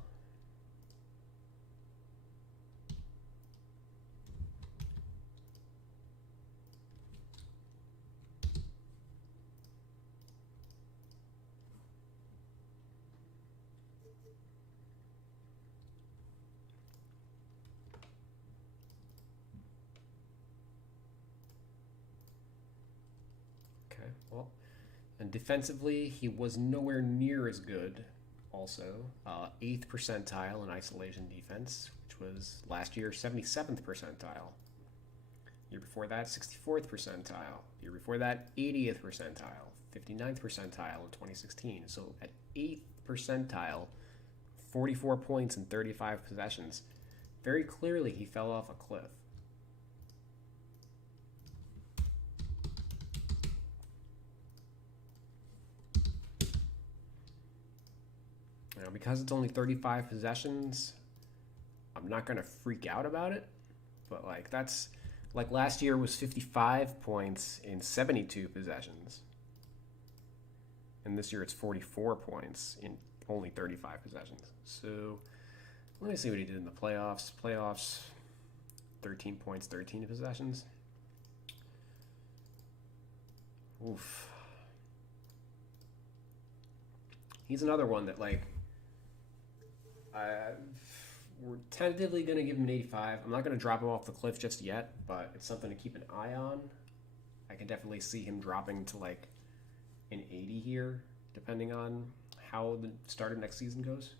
Okay, well, and defensively, he was nowhere near as good. Also, 8th percentile in isolation defense, which was last year 77th percentile. Year before that, 64th percentile. Year before that, 80th percentile. 59th percentile in 2016. So at 8th percentile, 44 points in 35 possessions. Very clearly, he fell off a cliff. Now, because it's only 35 possessions, I'm not going to freak out about it. But, like, that's... Like, last year was 55 points in 72 possessions. And this year it's 44 points in only 35 possessions. So, let me see what he did in the playoffs. Playoffs, 13 points, 13 possessions. Oof. He's another one that, like... we're tentatively going to give him an 85. I'm not going to drop him off the cliff just yet, but it's something to keep an eye on. I can definitely see him dropping to like an 80 here, depending on how the start of next season goes.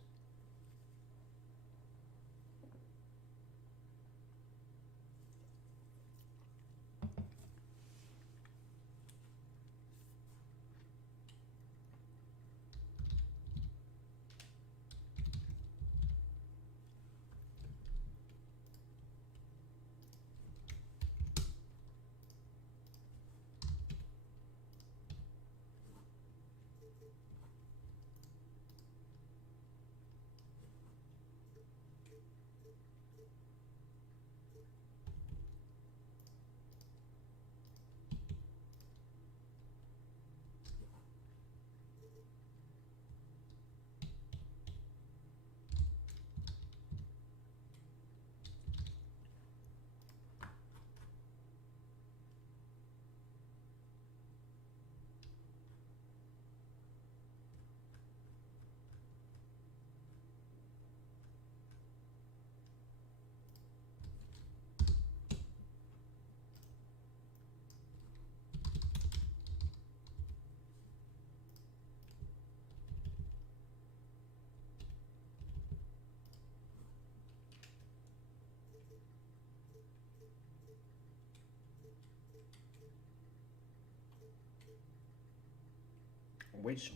Which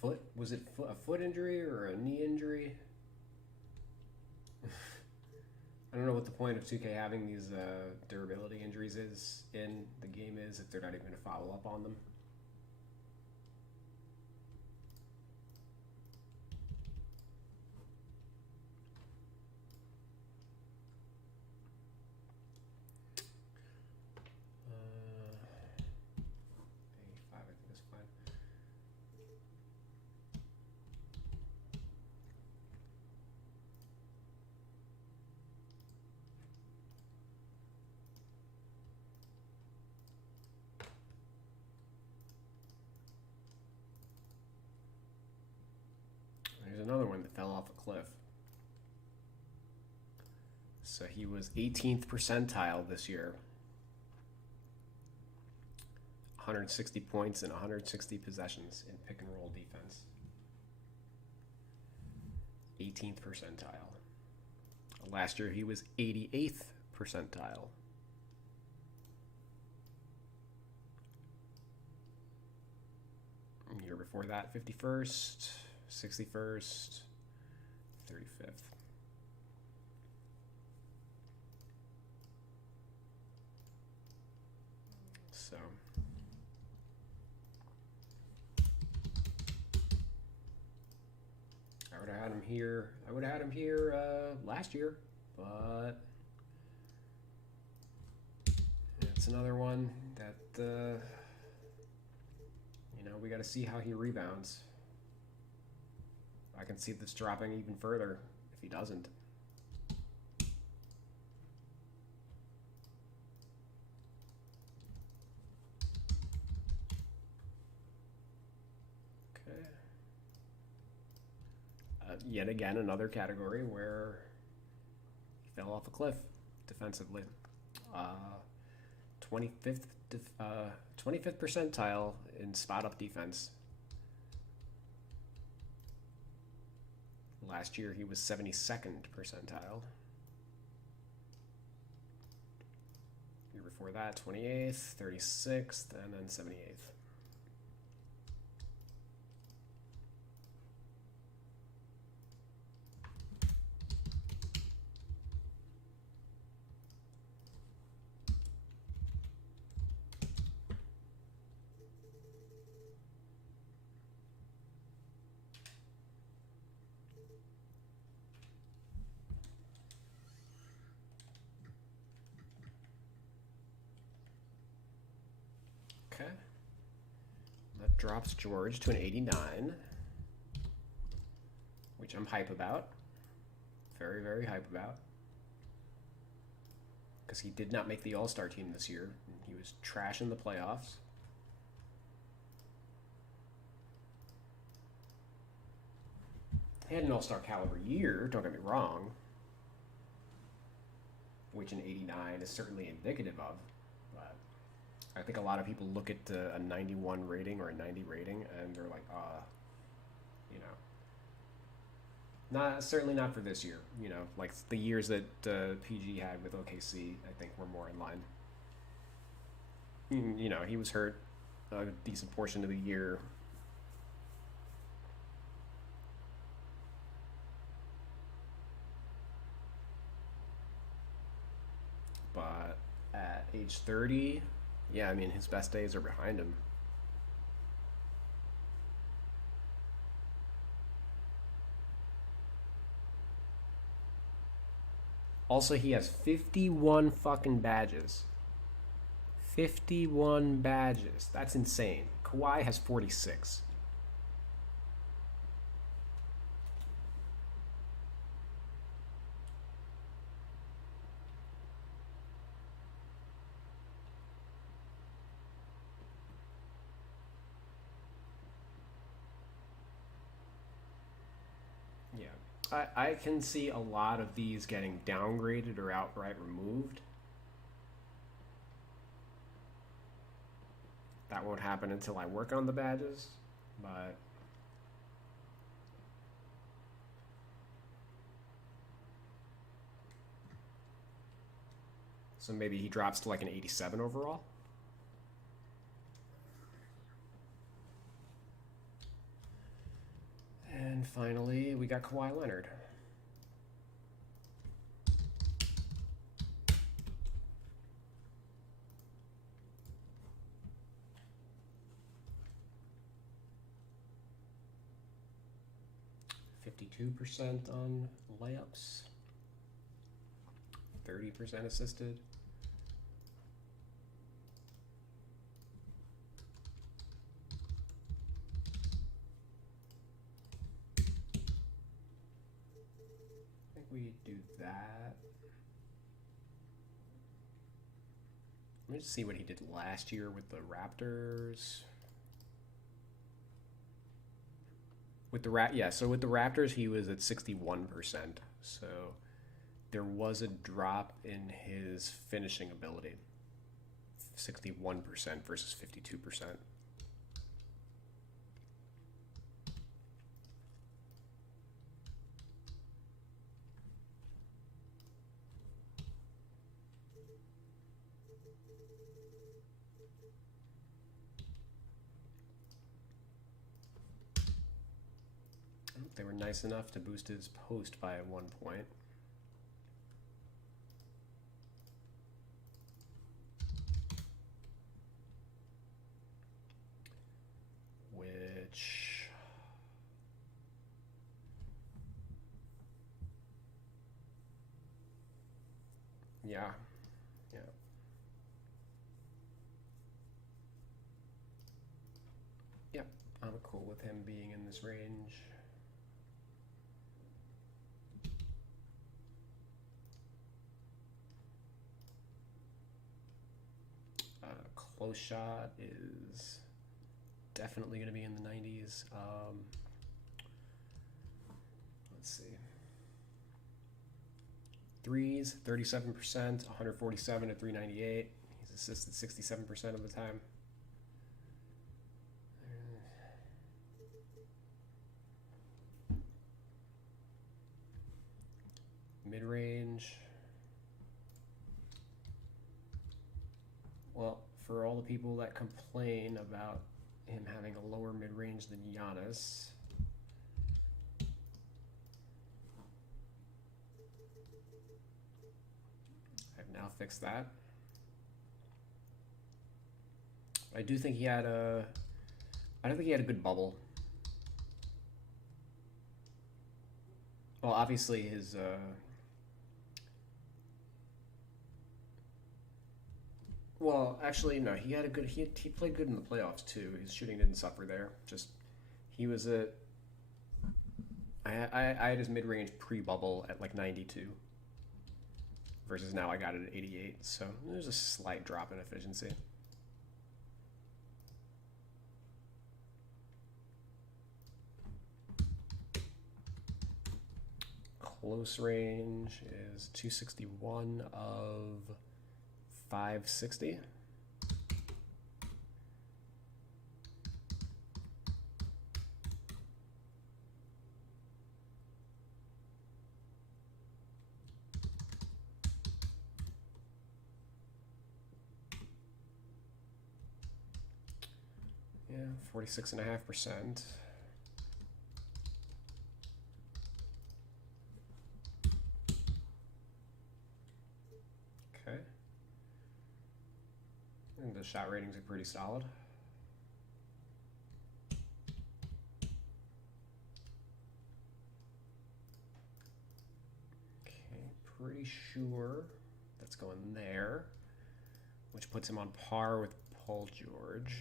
foot was it? A foot injury or a knee injury? I don't know what the point of 2K having these durability injuries is in the game is if they're not even going to follow up on them. There's another one that fell off a cliff. So he was 18th percentile this year. 160 points and 160 possessions in pick and roll defense. 18th percentile. Last year he was 88th percentile. Year before that, 51st, 61st, 35th. So I would have had him here. I would have had him here last year, but it's another one that we got to see how he rebounds. I can see this dropping even further if he doesn't. Okay. Yet again, another category where he fell off a cliff defensively. 25th percentile in spot-up defense. Last year, he was 72nd percentile. Year before that, 28th, 36th, and then 78th. Okay. That drops George to an 89, which I'm hype about. Very, very hype about. Because he did not make the All-Star team this year. He was trash in the playoffs. He had an All-Star caliber year, don't get me wrong, which an 89 is certainly indicative of. But I think a lot of people look at a 91 rating or a 90 rating and they're like, certainly not for this year. Like the years that PG had with OKC, I think were more in line. He was hurt a decent portion of the year. But at age 30, yeah, I mean, his best days are behind him. Also, he has 51 fucking badges. 51 badges. That's insane. Kawhi has 46. I can see a lot of these getting downgraded or outright removed. That won't happen until I work on the badges, but so maybe he drops to like an 87 overall. finally, we got Kawhi Leonard. %52 on layups, 30% assisted. I think we do that. Let me just see what he did last year with the Raptors. With the so with the Raptors he was at 61%. So there was a drop in his finishing ability. 61% versus 52%. They were nice enough to boost his post by 1 point. Which... yeah. Yep, I'm cool with him being in this range. Close shot is definitely going to be in the 90s. Let's see. Threes, 37%, 147 at 398. He's assisted 67% of the time. Mid-range. Well, for all the people that complain about him having a lower mid-range than Giannis, I've now fixed that. I don't think he had a good bubble. Well, obviously his well, actually, no. He had a good. He played good in the playoffs too. His shooting didn't suffer there. Just he was at. I had his mid range pre bubble at like 92. Versus now I got it at 88. So there's a slight drop in efficiency. Close range is 261 of 560. Yeah, 46.5%. Okay. And the shot ratings are pretty solid. Okay, pretty sure that's going there, which puts him on par with Paul George.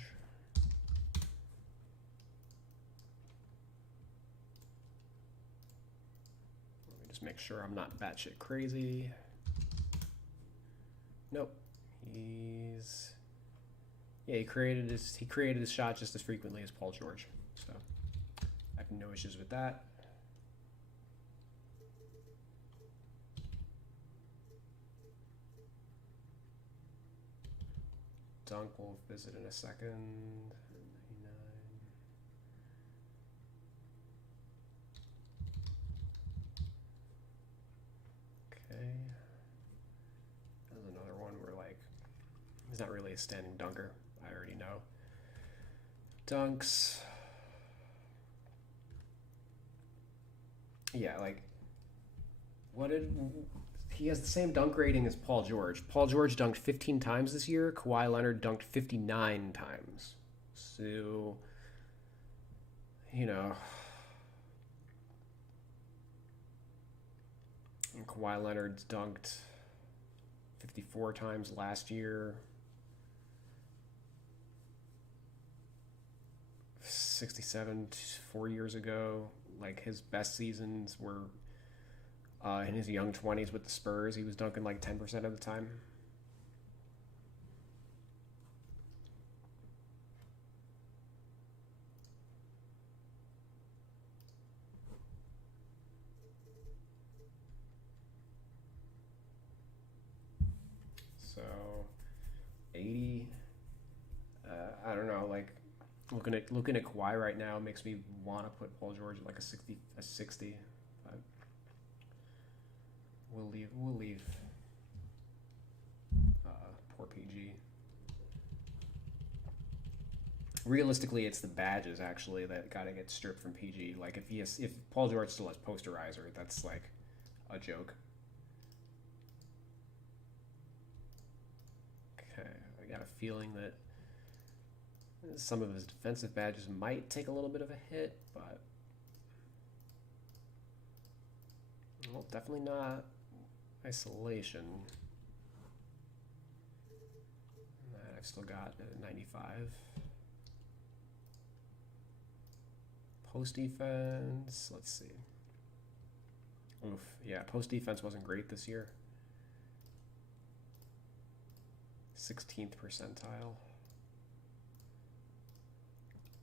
Let me just make sure I'm not batshit crazy. Nope. He created his shot just as frequently as Paul George. So I have no issues with that. Dunk will visit in a second. 99. Okay. There's another one where like he's not really a standing dunker. I already know. Dunks. Yeah, like, what did he has the same dunk rating as Paul George. Paul George dunked 15 times this year. Kawhi Leonard dunked 59 times. So, you know, and Kawhi Leonard's dunked 54 times last year. 67 4 years ago. Like, his best seasons were in his young 20s with the Spurs. He was dunking like 10% of the time. So 80, I don't know, like, looking at Kawhi right now makes me want to put Paul George at like a 60. But we'll leave poor PG. Realistically, it's the badges actually that got to get stripped from PG. Like, if Paul George still has posterizer, that's like a joke. Okay, I got a feeling that some of his defensive badges might take a little bit of a hit, but well, definitely not isolation. And I've still got 95. Post defense, let's see. Oof, yeah, post defense wasn't great this year. 16th percentile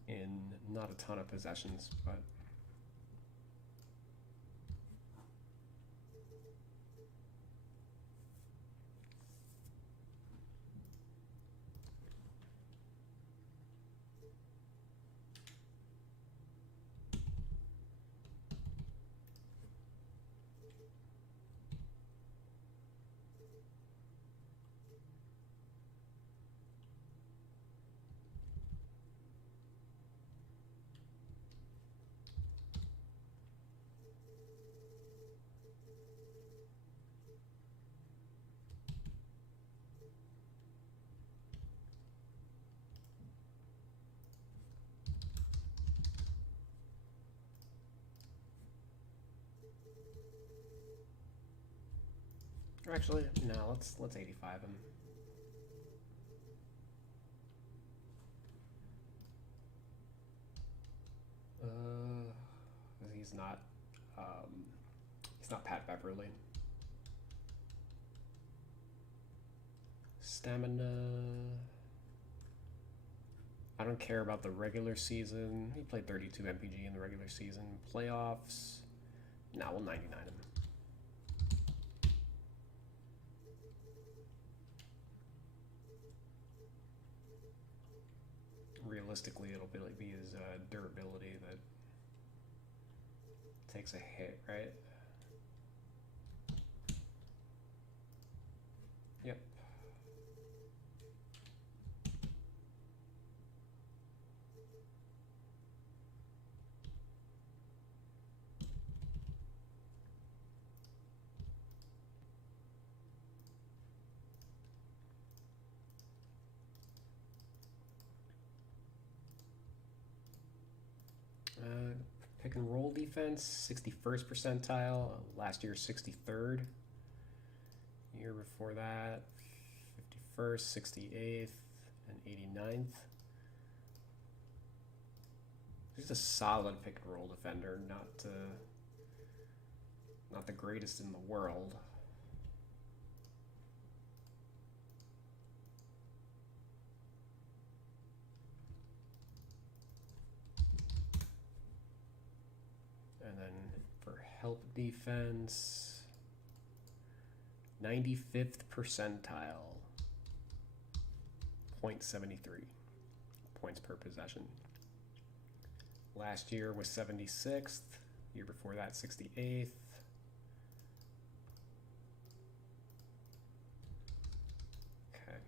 in not a ton of possessions, but actually no, let's 85 him. He's not Pat Beverly. Stamina. I don't care about the regular season. He played 32 MPG in the regular season. Playoffs. Nah, we'll 99 him. Realistically, it'll be his durability that takes a hit, right? Yep. Pick and roll defense, 61st percentile. Last year, 63rd. Year before that, 51st, 68th, and 89th. He's a solid pick and roll defender, not the greatest in the world. And then for help defense, 95th percentile, 0.73 points per possession. Last year was 76th, year before that 68th. Okay.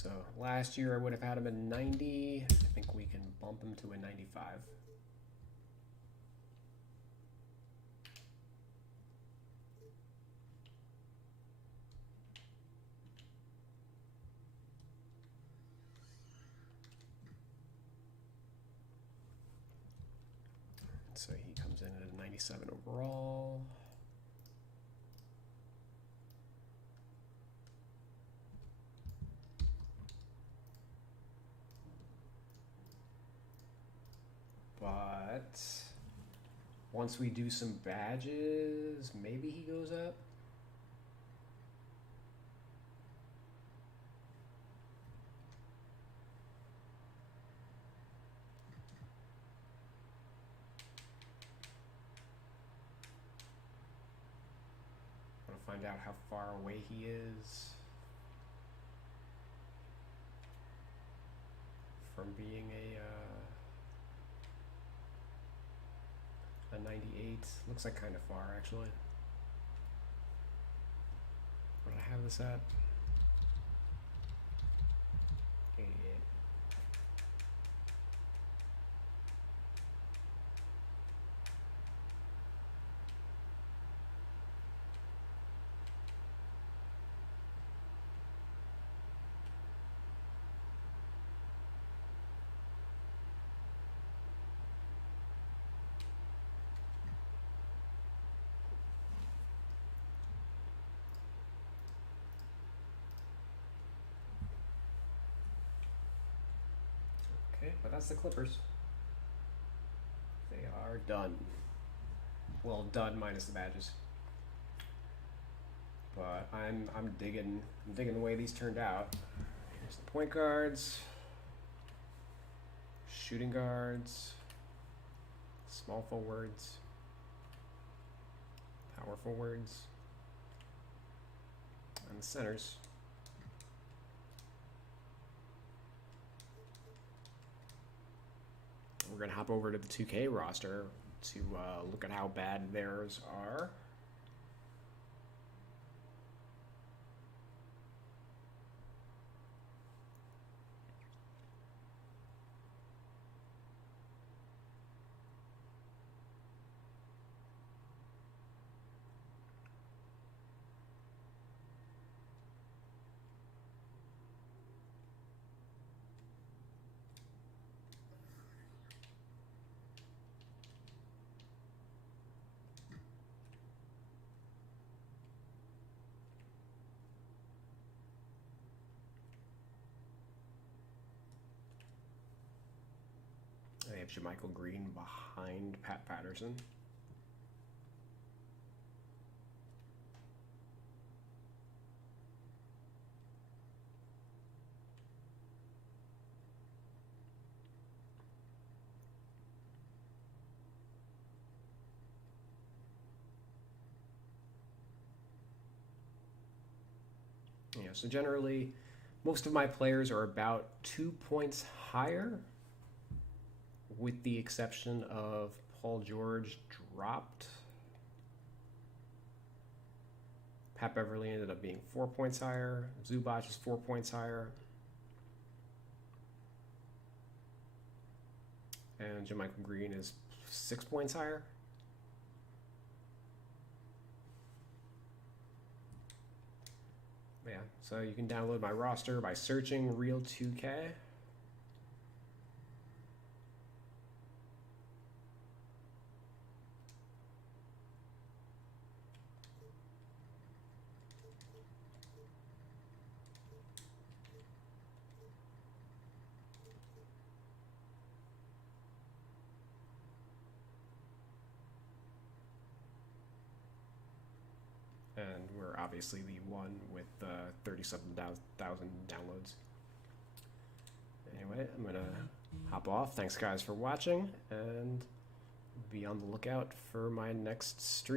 So last year I would have had him at 90. I think we can bump him to a 95. So he comes in at a 97 overall. But once we do some badges, maybe he goes up. I want to find out how far away he is from being a 98. Looks like kind of far, actually. What did I have this at? 88. Okay, but that's the Clippers. They are done. Well, done minus the badges. But I'm digging the way these turned out. Here's the point guards, shooting guards, small forwards, power forwards, and the centers. We're going to hop over to the 2K roster to look at how bad theirs are. They have Jermichael Green behind Pat Patterson. Yeah, so generally, most of my players are about 2 points higher, with the exception of Paul George dropped. Pat Beverly ended up being 4 points higher. Zubac is 4 points higher. And Jermichael Green is 6 points higher. Yeah, so you can download my roster by searching Real 2K. And we're obviously the one with 37,000 downloads. Anyway, I'm gonna hop off. Thanks guys for watching, and be on the lookout for my next stream.